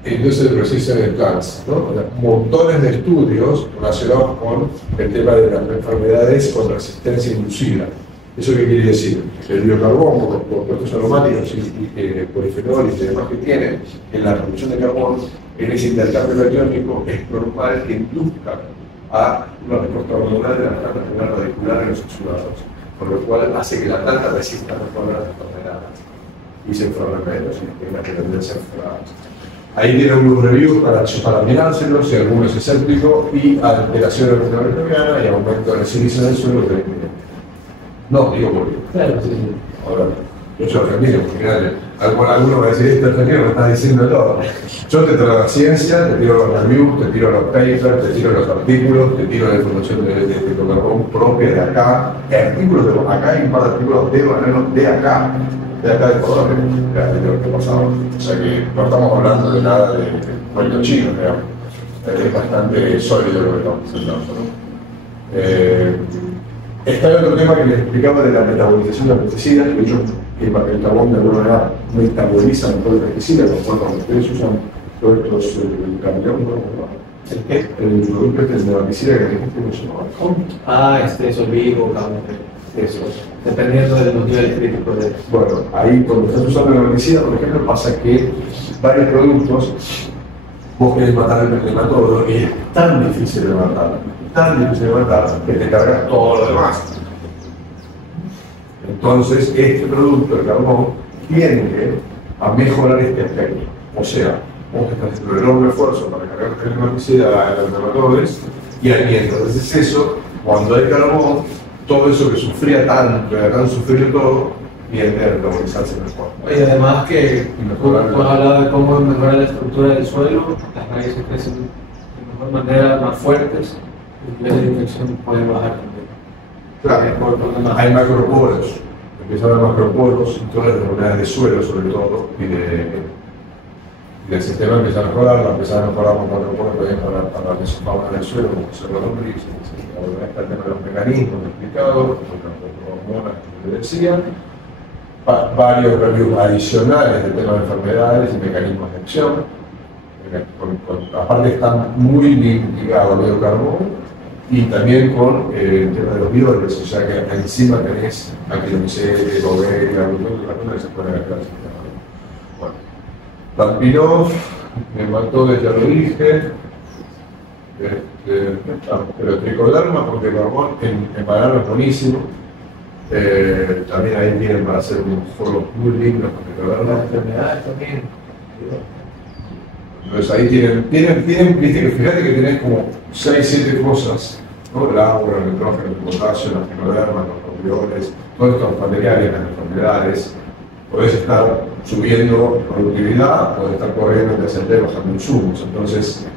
induce resistance en plants, ¿no? O sea, montones de estudios relacionados con el tema de las enfermedades con resistencia inducida. ¿Eso qué quiere decir? El biocarbón, por compuestos aromáticos y polifenoles y demás que tiene en la producción de carbón, en ese intercambio iónico es normal que induzca a una respuesta hormonal de la planta radicular en los exudados, por lo cual hace que la planta resista mejor a las enfermedades y se enferma menos y tenga que tendencia a enfermedades. Ahí tienen unos reviews para mirárselos, si alguno es escéptico, y alteración microbiana y aumento de la silicio del suelo de no, digo porque. Claro, sí. Ahora, yo soy argentino, porque alguno va a decir, este argentino me está diciendo todo. Yo te traigo la ciencia, te tiro los reviews, te tiro los papers, te tiro los artículos, te tiro la información de carbón propia de acá. Artículos de acá, hay un par de artículos de acá de Ecuador, de lo que pasaba. O sea que no estamos hablando de nada de cuento chino, digamos. Es bastante sólido lo que estamos presentando, ¿no? Está el otro tema que les explicaba de la metabolización de los pesticidas, que el carbón de alguna manera metaboliza mejor el pesticida, cuando ustedes usan todos estos camiones, el producto de la pesticida que dijiste, solvigo, eso, dependiendo de los niveles críticos de... Bueno, ahí cuando estás usando la pesticida, por ejemplo, pasa que varios productos vos querés matar el nematodo y es tan difícil de matar que te cargas todo lo demás. Entonces, este producto, el carbón, tiende a mejorar este aspecto. O sea, vos estás haciendo un enorme esfuerzo para cargar el herbicida a los nematodes y entonces eso, cuando hay carbón, todo eso que sufría tanto, era tan sufrido todo, tiende a metabolizarse mejor. Y además que hemos hablado de cómo mejorar la estructura del suelo, las raíces crecen de mejor manera, más fuertes, y la infección puede bajar también. Claro, hay macroporos, empiezan a haber macroporos y todas las enfermedades de suelo sobre todo, y del sistema empieza a mejorar, empiezan a mejorar con macroporos también para la mesofauna del suelo, como ser la lombriz, está el tema de los mecanismos explicados, las hormonas que les decía, varios reviews adicionales del tema de enfermedades y mecanismos de acción. Aparte están muy ligados al biocarbón y también con el tema de los bioles, o sea que encima tenés aquilomicete, bovera, las que se pueden agregar al sistema. Bueno, Lampinov, me mató ya lo dije, pero tricoderma con bicarbón en banano es buenísimo. También ahí tienen para hacer unos foros muy lindos con tricoderma. Las enfermedades también. Entonces ahí tienen, viste que fíjate que tenés como 6-7 cosas, ¿no? El agua, el nitrógeno, el potasio, la tricoderma, los propioles, todos estos materiales, las enfermedades. Podés estar subiendo productividad, podés estar corriendo de ascender, bajando insumos. Entonces,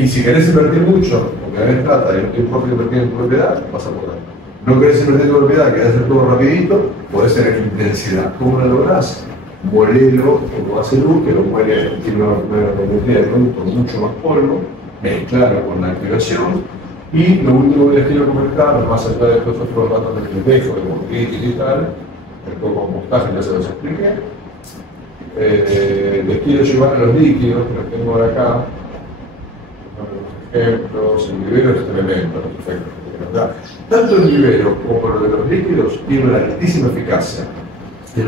y si querés invertir mucho, porque tenés plata y no te importa invertir en propiedad, vas a poder. No querés invertir en propiedad, querés hacer todo rapidito, podés tener intensidad. ¿Cómo lo lográs? Molelo, como hace luz, que lo muele, tiene una potencia de producto mucho más polvo, mezclarlo con la activación. Y lo último que les quiero comentar, más allá de todos otros datos que les dejo, de motritis y tal, el compostaje ya se los expliqué. Les quiero llevar a los líquidos, que los tengo ahora acá. Los ejemplos, el vivero es tremendo, los efectos que tiene, ¿verdad? Tanto el vivero como lo de los líquidos tiene una altísima eficacia.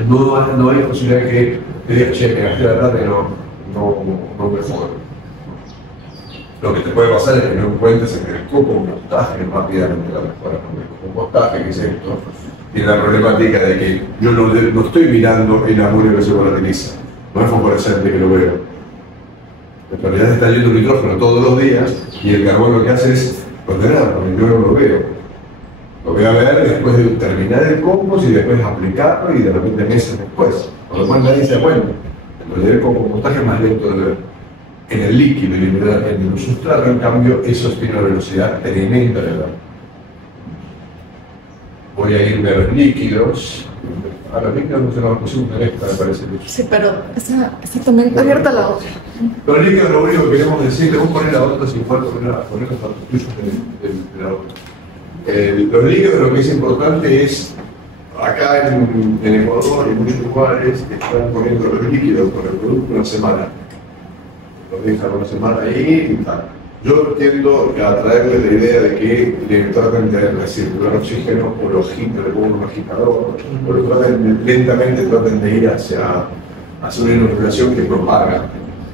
No hay posibilidad de que te digas, che, me gasté la plata y no mejoro. Lo que te puede pasar es que no encuentres en el compostaje rápidamente la mejora, porque el compostaje, que es esto, tiene la problemática de que yo no estoy mirando el amonio que se volatiliza, no es fosforescente que lo veo. En realidad está yendo el nitrógeno todos los días y el carbón lo que hace es condenar, porque yo no lo veo. Lo voy a ver después de terminar el compost y después aplicarlo y de repente meses después. Con lo cual nadie se da cuenta. En realidad el compostaje es más lento de ver. En el líquido y en el sustrato, en cambio, eso tiene una velocidad tremenda de ver. Voy a irme a los líquidos. A los líquidos no se nos pusimos una esta, me parece. Sí, pero está también abierta la otra. Los líquidos, lo único que queremos decirle, vos poner la otra sin falta, poner los datos tuyos de la otra. Los líquidos, lo que es importante es, acá en Ecuador y en muchos lugares, están poniendo los líquidos con el producto una semana. Lo dejan una semana ahí y tal. Yo tiendo a traerles la idea de que le traten de recircular oxígeno o lo agitan, le pongan un agitador, o lo lentamente traten de ir hacia una inoculación que propaga.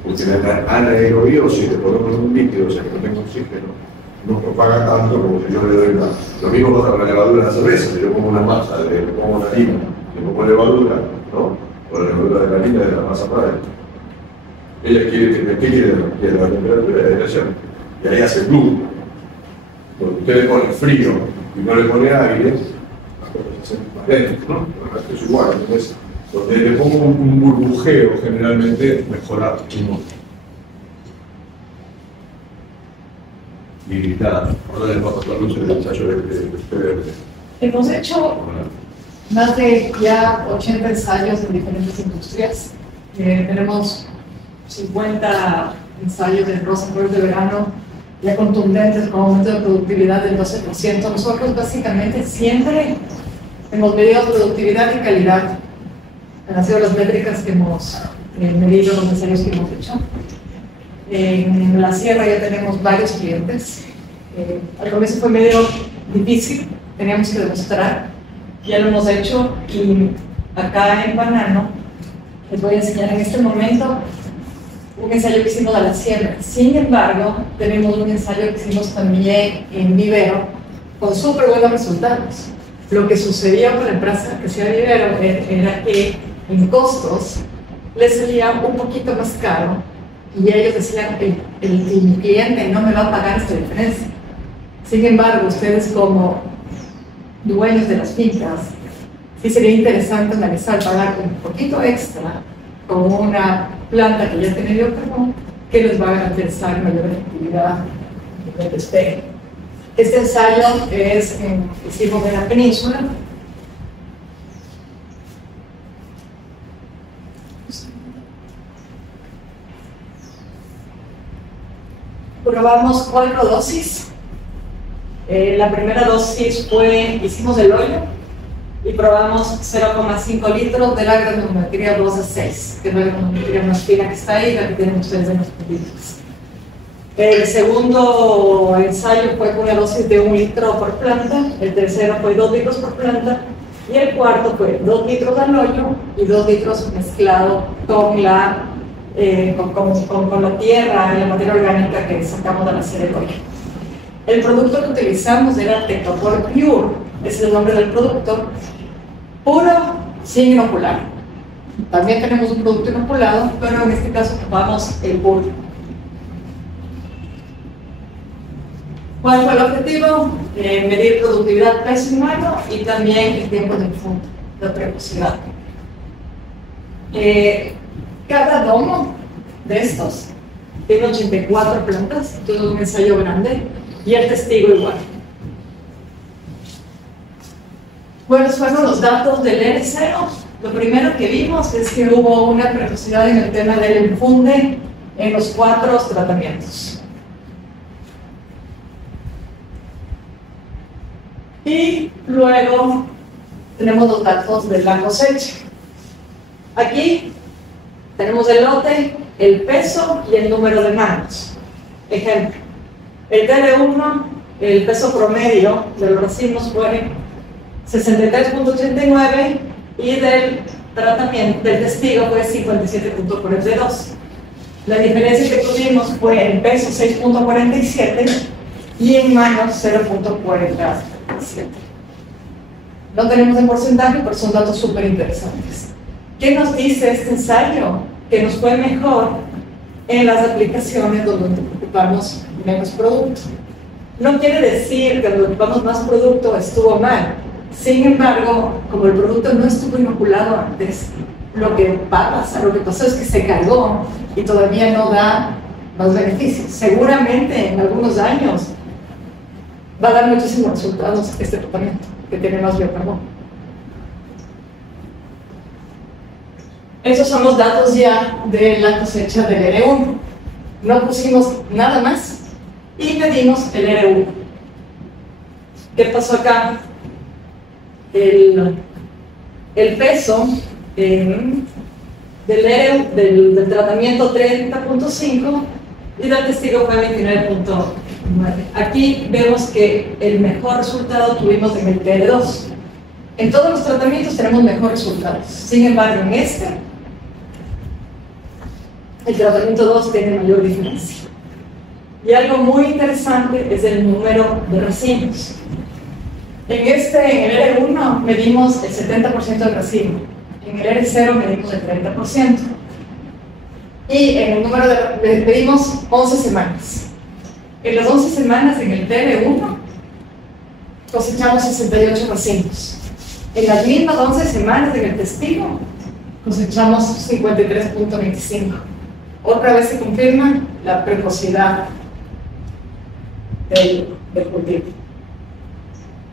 Porque la anaerobiosis de ponemos un líquido, o sea que no tenga oxígeno, no propaga tanto como si yo le doy lo mismo con la levadura de la cerveza, si yo pongo una masa, le pongo una harina, le pongo levadura, ¿no? O la levadura de la harina de la masa madre. Ella quiere la temperatura de la aireación. Y ahí hace blue. Cuando usted le pone frío y no le pone aire, las cosas se hacen más lentas, ¿no? Pero es igual. Entonces, donde le pongo un burbujeo, generalmente mejora mucho. Y nada, ahora les paso la luz del ensayo de PVD. Hemos hecho más de ya 80 ensayos en diferentes industrias. Tenemos 50 ensayos de Rosenberg de verano, ya contundentes con aumento de productividad del 12%. Nosotros básicamente siempre hemos medido productividad y calidad. Han sido las métricas que hemos medido los ensayos que hemos hecho. En la sierra ya tenemos varios clientes. Al comienzo fue medio difícil, teníamos que demostrar. Ya lo hemos hecho y acá en Banano les voy a enseñar en este momento un ensayo que hicimos a la sierra. Sin embargo, tenemos un ensayo que hicimos también en vivero con súper buenos resultados. Lo que sucedía con la empresa que hacía vivero era que en costos les salía un poquito más caro y ellos decían que el cliente no me va a pagar esta diferencia. Sin embargo, ustedes como dueños de las fincas, sí sería interesante analizar pagar un poquito extra con una planta que ya tiene biocarbón que les va a garantizar mayor efectividad del despegue. Este ensayo hicimos en la península. Probamos 4 dosis. La primera dosis hicimos el hoyo y probamos 0,5 litros de la granulometría 2/6, que es la granulometría más fina que está ahí, la que tienen ustedes en los políticos. El segundo ensayo fue con una dosis de 1 litro por planta, el tercero fue 2 litros por planta, y el cuarto fue 2 litros al hoyo y 2 litros mezclado con la tierra y la materia orgánica que sacamos de la sierra del hoyo. El producto que utilizamos era Tectopor Pure, ese es el nombre del producto, puro sin inocular. También tenemos un producto inoculado, pero en este caso ocupamos el puro. ¿Cuál fue el objetivo? Medir productividad, peso humano y también el tiempo de infundo, la precocidad. Cada domo de estos tiene 84 plantas, entonces es un ensayo grande, y el testigo igual. ¿Cuáles fueron los datos del R0? Lo primero que vimos es que hubo una precocidad en el tema del infunde en los 4 tratamientos. Y luego tenemos los datos de la cosecha. Aquí tenemos el lote, el peso y el número de manos. Ejemplo, el TD1, el peso promedio de los racimos fue 63.89 y del tratamiento del testigo fue 57.42. La diferencia que tuvimos fue en peso 6.47 y en manos 0.47. No tenemos el porcentaje, pero son datos súper interesantes. ¿Qué nos dice este ensayo? Que nos fue mejor en las aplicaciones donde ocupamos menos producto. No quiere decir que donde ocupamos más producto estuvo mal. Sin embargo, como el producto no estuvo inoculado antes, lo que pasó es que se cargó y todavía no da más beneficios. Seguramente en algunos años va a dar muchísimos resultados este tratamiento, que tiene más biocarbono. Esos son los datos ya de la cosecha del R1. No pusimos nada más y medimos el R1. ¿Qué pasó acá? El peso del tratamiento 30.5 y del testigo fue 29.9. Aquí vemos que el mejor resultado tuvimos en el TR2. En todos los tratamientos tenemos mejores resultados. Sin embargo, en este, el tratamiento 2 tiene mayor diferencia. Y algo muy interesante es el número de racimos. En el R1 medimos el 70% del racimo. En el R0 medimos el 30%. Y en el número medimos 11 semanas. En las 11 semanas en el TR1 cosechamos 68 racimos. En las mismas 11 semanas en el testigo cosechamos 53.25. Otra vez se confirma la precocidad del cultivo.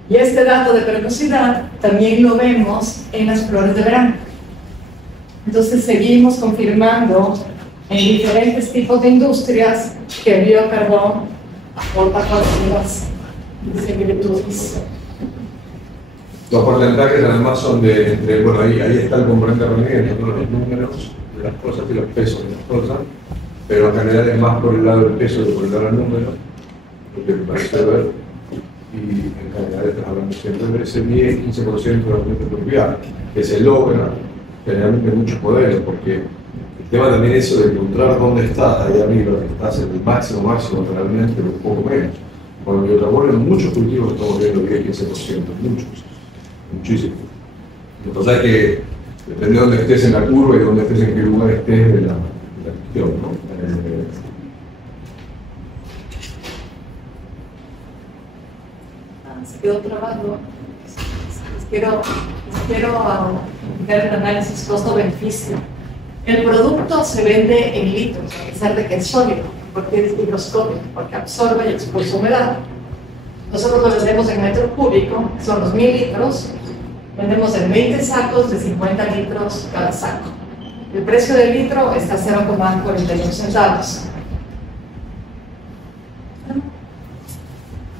Y este dato de precocidad también lo vemos en las flores de verano. Entonces seguimos confirmando en diferentes tipos de industrias que el biocarbón aporta cosas y similitudes. Los porcentajes además son bueno, ahí está el componente de rendimiento, ¿no? Los números de las cosas y los pesos de las cosas, pero en general es más por el lado del peso que por el lado del número, lo que me parece ver, y en general estamos hablando siempre de ese 10-15% de aumento de propiedad, que se logra generalmente muchos modelos, porque el tema también es eso de encontrar dónde estás, ahí arriba, que estás en el máximo realmente, un poco menos. Con el biocarbono en muchos cultivos estamos viendo 10-15%, muchísimo. Entonces hay que, depende de dónde estés en la curva y dónde estés, en qué lugar estés de la cuestión, ¿no? Se quedó trabado. Quiero ver el análisis costo-beneficio. El producto se vende en litros, a pesar de que es sólido, porque es higroscópico, porque absorbe y expulsa humedad. Nosotros lo vendemos en metro cúbico, son los 1000 litros, vendemos en 20 sacos de 50 litros cada saco. El precio del litro está a 0,41 centavos.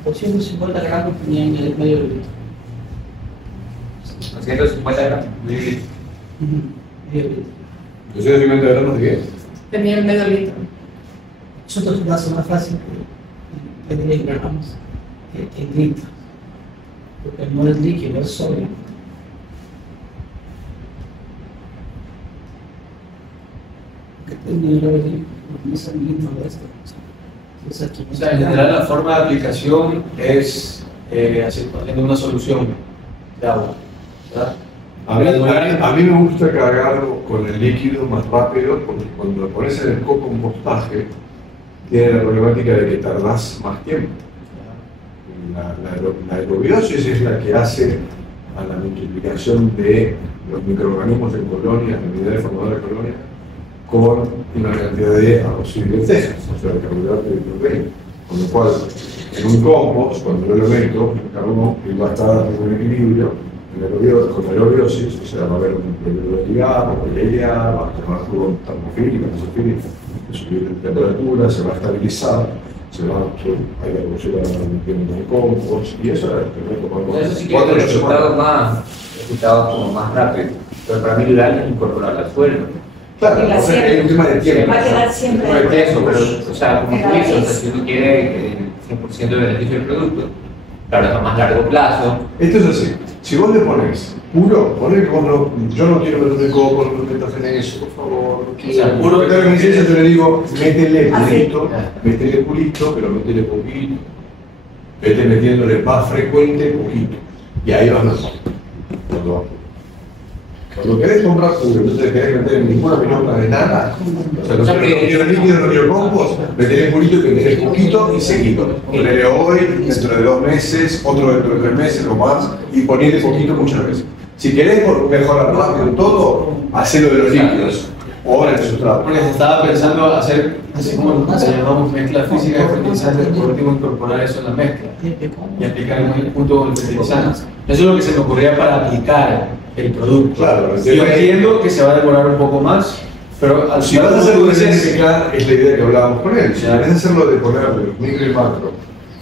250 gramos tenía en el medio litro. 250 gramos. Medio litro. 250 gramos de qué? Tenía el medio litro. Nosotros un vaso más fácil que 10 gramos en litro. Porque no es líquido, es sólido. Que tenía un litro de esto. O sea, en general la forma de aplicación es poniendo una solución de agua, ¿verdad? A mí me gusta cargarlo con el líquido más rápido, porque cuando lo pones en el co-compostaje tiene la problemática de que tardás más tiempo. La aerobiosis es la que hace a la multiplicación de los microorganismos en colonias, en unidades formadoras de colonias, con una cantidad de arroz y lentejas, o sea, de carbohidratos y proteínas. Con lo cual, en un compost, cuando yo lo meto, el carbono va a estar en un equilibrio con la aerobiosis, o sea, va a haber un periodo de ligado, va a trabajar con termofílica, mesofílica, subir la temperatura, se va a estabilizar, hay la producción de compost, y eso es eso sí que es resultados como más rápidos, pero para mí lo ideal es incorporar al suelo. Claro, entonces es un tema de tiempo. Va a quedar siempre. No es eso, pero, o sea, como tú dices, o sea, si uno quiere el 100% de beneficio del producto, claro, a más largo plazo. Esto es así. Si vos le pones puro, poné que vos no, yo no quiero meterme coco, no me metas en eso, por favor. O sea, puro. Claro que me dice, yo le digo, métele pulito, pero métele poquito. Vete metiéndole más frecuente, poquito. Y ahí vas mejor. Cuando Cuando querés comprar puro, no te querés meter en ninguna milonga de nada. O sea, no quiero líquido, no quiero compost, meteré purito que meteré poquito y seguido. Poneré hoy, dentro de 2 meses, otro dentro de 3 meses o más, y ponerle poquito muchas veces. Si querés mejorar rápido todo, hacelo de los líquidos. O en el sustrato. Porque estaba pensando hacer, así como le llamamos mezcla física de fertilizantes, por último incorporar eso en la mezcla y aplicar en el punto con el fertilizante. Eso es lo que se me ocurría para aplicar el producto. Claro, yo entiendo que se va a demorar un poco más, pero al si vas a hacerlo de mezclar, es la idea que hablábamos con él. Si querés hacerlo de ponerle micro y macro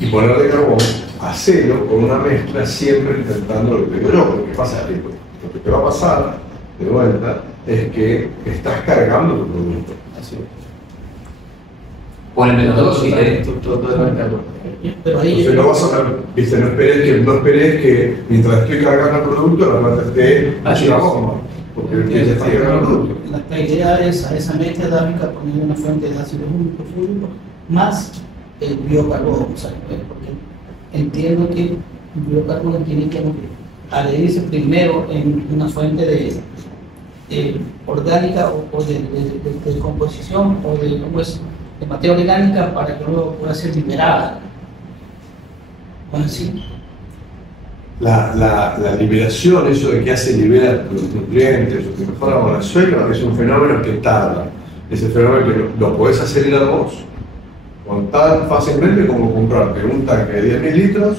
y ponerle carbón, hacelo con una mezcla siempre intentando lo que digo yo, porque pasa que lo que te va a pasar de vuelta es que estás cargando tu producto. Así. Con el método sí, totalmente de acuerdo. Pero ahí Entonces no vas a ver, ¿viste? No esperes que mientras estoy cargando el producto la planta esté Así hecha es. goma, porque está cargando el producto. la idea es a esa mezcla térmica poner una fuente de ácido úrico fluido más el biocarbono, o sea, porque entiendo que el biocarbono tiene que adherirse primero en una fuente de orgánica o de composición o de materia orgánica para que luego pueda ser liberada. Bueno, sí. La liberación, eso de que hace libera los nutrientes o que mejora con el suelo, es un fenómeno que tarda. Es el fenómeno que lo podés acelerar vos tan fácilmente como comprarte un tanque de 10.000 litros,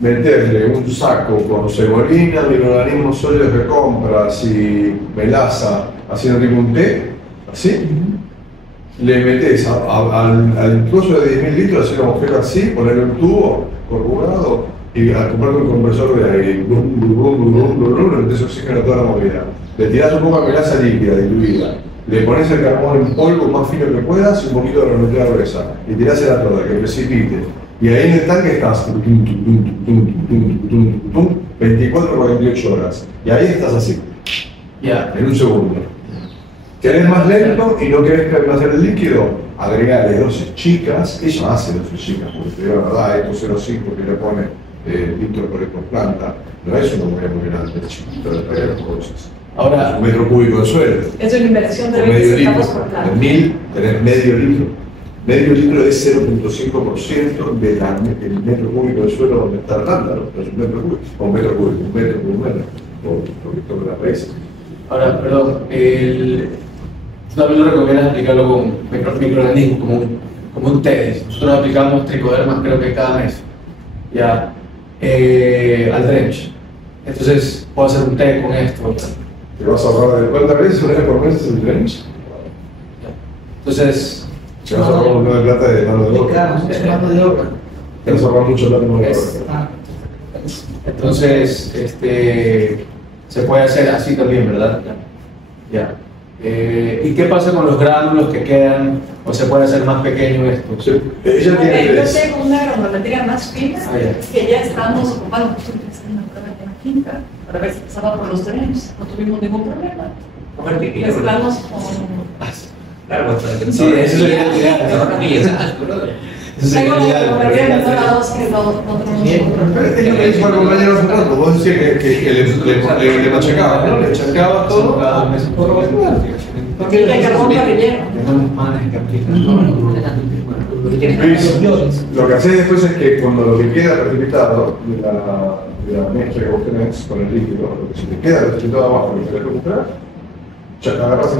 meterle un saco con cebollina, microorganismos sólidos que compras y melaza haciendo tipo un té, así. Le metes al trozo de 10.000 litros, hacer un agujero así, ponerle un tubo corrugado y a comprarte un compresor de aire, le metes oxígeno a toda la movida. Le tirás un poco de melaza líquida, diluida, le pones el carbón en polvo más fino que puedas y un poquito de granulina gruesa, y tirás el toda, que precipite. Y ahí en el tanque estás 24-48 horas. Y ahí estás así, en un segundo. ¿Querés más lento y no querés reemplazar el líquido? Agregale dosis chicas, ella hace dosis chicas, porque te digo la verdad, esto 0,5 que le pone litro por planta, no es una huella muy grande, es chiquito de traer las cosas. Ahora, Un metro cúbico de suelo. Eso es la inversión de O medio 20 litro. centavos por planta. En 1000 tenés medio litro. Medio litro es 0,5% del metro cúbico de suelo donde está la planta, ¿no? No es un metro cúbico, o un metro cúbico, un metro por un metro, por lo que toca la raíz. ahora, perdón, tú también lo recomiendas aplicarlo con microorganismos, como un té. Nosotros aplicamos tricodermas creo que cada mes, ya, al drench. Entonces, puedo hacer un té con esto. ¿Te vas a ahorrar de cuántas veces? ¿Una vez por mes es el drench? Entonces, Te vas a ahorrar un montón de plata de mano de obra. Claro, mucha mano de obra. Te vas a ahorrar mucho plata de mano de obra. Ah, entonces, se puede hacer así también, ¿verdad? Ya. ¿Y qué pasa con los gránulos que quedan o se puede hacer más pequeño esto? Sí. Ella tiene Yo 3. tengo una granulometría más fina Ah, ya. que ya estamos ocupando, pues estoy haciendo una prueba en la quinta para ver si pasaba por los trenes. No tuvimos ningún problema. Mezclamos con. Claro, pues, Sí, eso es lo ideal. Eso Tengo sería ideal, una porque- mejorados que no tenemos ningún Pero es lo problema. que dijo el compañero hace rato, vos decías que le machacaba, ¿no? Le machacaba todo. Sí, de carbón parrillero. Tenemos manes que aplican. Luis, lo que haces después es que cuando lo que queda precipitado de la mezcla que vos tenés con el líquido, lo que se te queda precipitado abajo que querés recuperar, ya agarras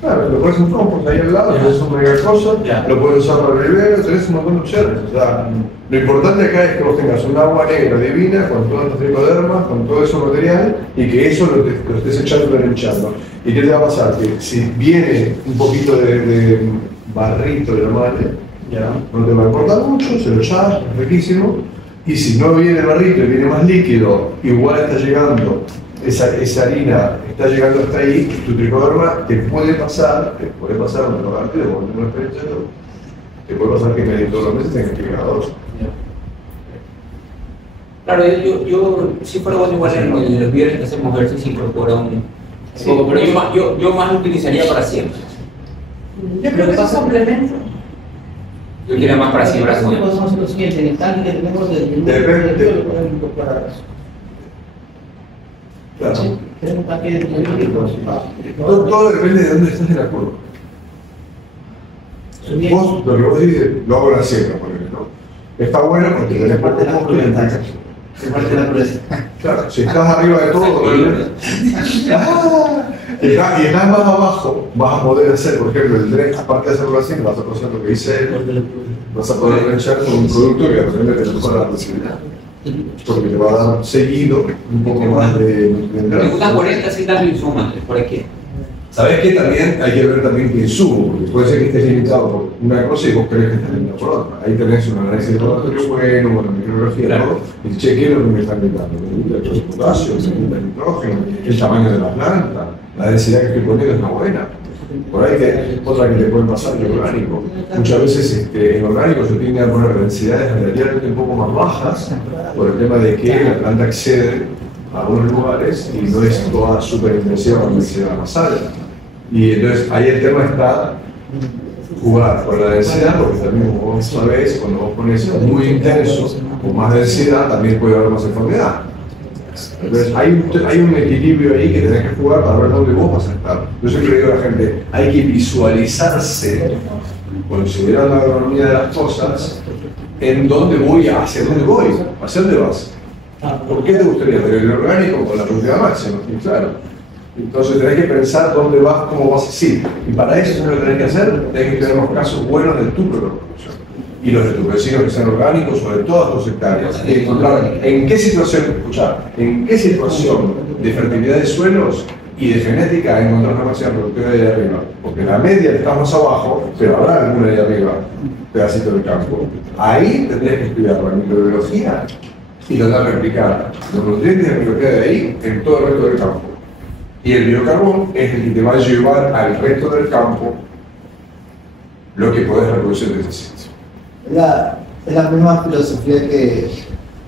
claro, lo pones en compost ahí al lado, tenés una mega cosa, Ya. lo puedes usar para el vivero, tenés un montón de opciones. O sea, lo importante acá es que vos tengas un agua negra divina con todos estos tricodermas, con todo ese material y que eso lo estés echando y echando. ¿Y qué te va a pasar? Que si viene un poquito de barrito de la madre, ya no te va a importar mucho, se lo echas, es riquísimo. Y si no viene barrito y viene más líquido, igual está llegando, esa harina está llegando hasta ahí, tu tricoderma te puede pasar, no te lo garantizo, porque tengo una experiencia de todo, te puede pasar que medio todos los meses tengas que llegar a 2. Claro, yo si fuera vos igual en los viernes que hacemos ejercicio incorpora un poco, pero yo más lo utilizaría para siempre. Yo creo que es un complemento. Yo quiero más para siempre. Podemos hacer lo siguiente, en el tanque que tenemos de Depende. lo podemos incorporar. Claro. Es un paquete teórico. Todo depende de dónde estás en la curva. Vos, lo que vos dices, lo hago en la sierra, por ejemplo, ¿no? Está bueno porque tenés parte de la complementación. Es parte de la pureza. Claro, si estás arriba de todo, y estás más abajo, vas a poder hacer, por ejemplo, el drench, aparte de hacerlo así, vas a poder hacer lo que dice él, vas a poder drenchar con un producto que realmente te mejora la posibilidad. Porque te va a dar seguido un poco más de... Pero me gustan 40 sin darle insumo, por aquí. ¿Sabes qué? También hay que ver también qué insumo, porque puede ser que estés limitado por una cosa y vos crees que estás limitado por otra. Ahí tenés un análisis de laboratorio bueno, una micrografía, Claro. todo, y dices, che, ¿qué es lo que me están limitando? Me limita el potasio, me limita el nitrógeno, el tamaño de la planta, la densidad que estoy poniendo es una buena. Por ahí que otra que te puede pasar el orgánico. Muchas veces en orgánico se tiende a poner densidades relativamente un poco más bajas por el tema de que la planta accede a algunos lugares y no es toda súper intensiva con densidad más alta. Y entonces ahí el tema está jugar con la densidad, porque también, como vos sabés, cuando vos pones muy intenso, con más densidad, también puede haber más enfermedad. Entonces hay un equilibrio ahí que tenés que jugar para ver dónde vos vas a estar. Yo siempre digo a la gente, hay que visualizarse, considerando la agronomía de las cosas, en dónde voy, hacia dónde voy, hacia dónde vas. ¿Por qué te gustaría tener el orgánico con la productividad máxima? Y claro. Entonces tenés que pensar dónde vas, cómo vas a ir. Y para eso, ¿sabes lo que tenés que hacer? Tenés que tener los casos buenos de tu propia producción. Y los de tus vecinos que sean orgánicos o de todas tus hectáreas. Y encontrar en qué situación, en qué situación de fertilidad de suelos y de genética encontrar una máxima productividad de ahí arriba. Porque la media está más abajo, pero habrá alguna de ahí arriba, pedacito del campo. Ahí tendrías que estudiar la microbiología y tratar de replicar los nutrientes de la microbiología de ahí en todo el resto del campo. Y el biocarbón es el que te va a llevar al resto del campo lo que podés reproducir de ese sitio. Es la misma filosofía que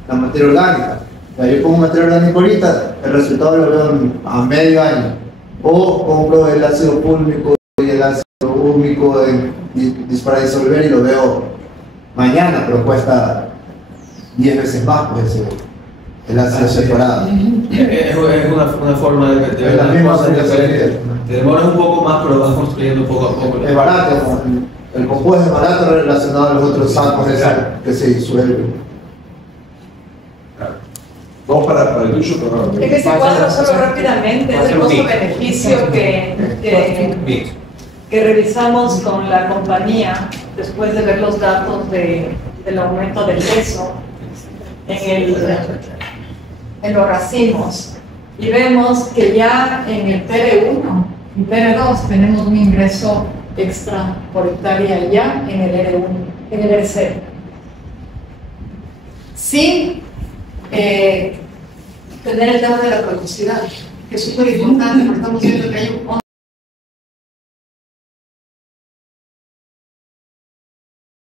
la materia orgánica. O sea, yo pongo materia orgánica ahorita, el resultado lo veo a medio año. O compro el ácido púlmico y el ácido húmico para disolver y lo veo mañana, pero cuesta 10 veces más, pues, el ácido separado. Es una forma de ver Es la las misma cosas filosofía. diferente. Te demoras un poco más, pero vas construyendo poco a poco. Es barato, el compuesto es barato relacionado a los otros sacos de sal que se disuelven. Vamos para el tuyo, pero En ese cuadro, solo rápidamente, es el costo-beneficio que revisamos con la compañía después de ver los datos del aumento del peso en los racimos. Y vemos que ya en el TR1 y TR2 tenemos un ingreso extra por hectárea ya en el R1, en el R0. Sin tener el tema de la productividad, que es súper importante, porque estamos viendo que hay un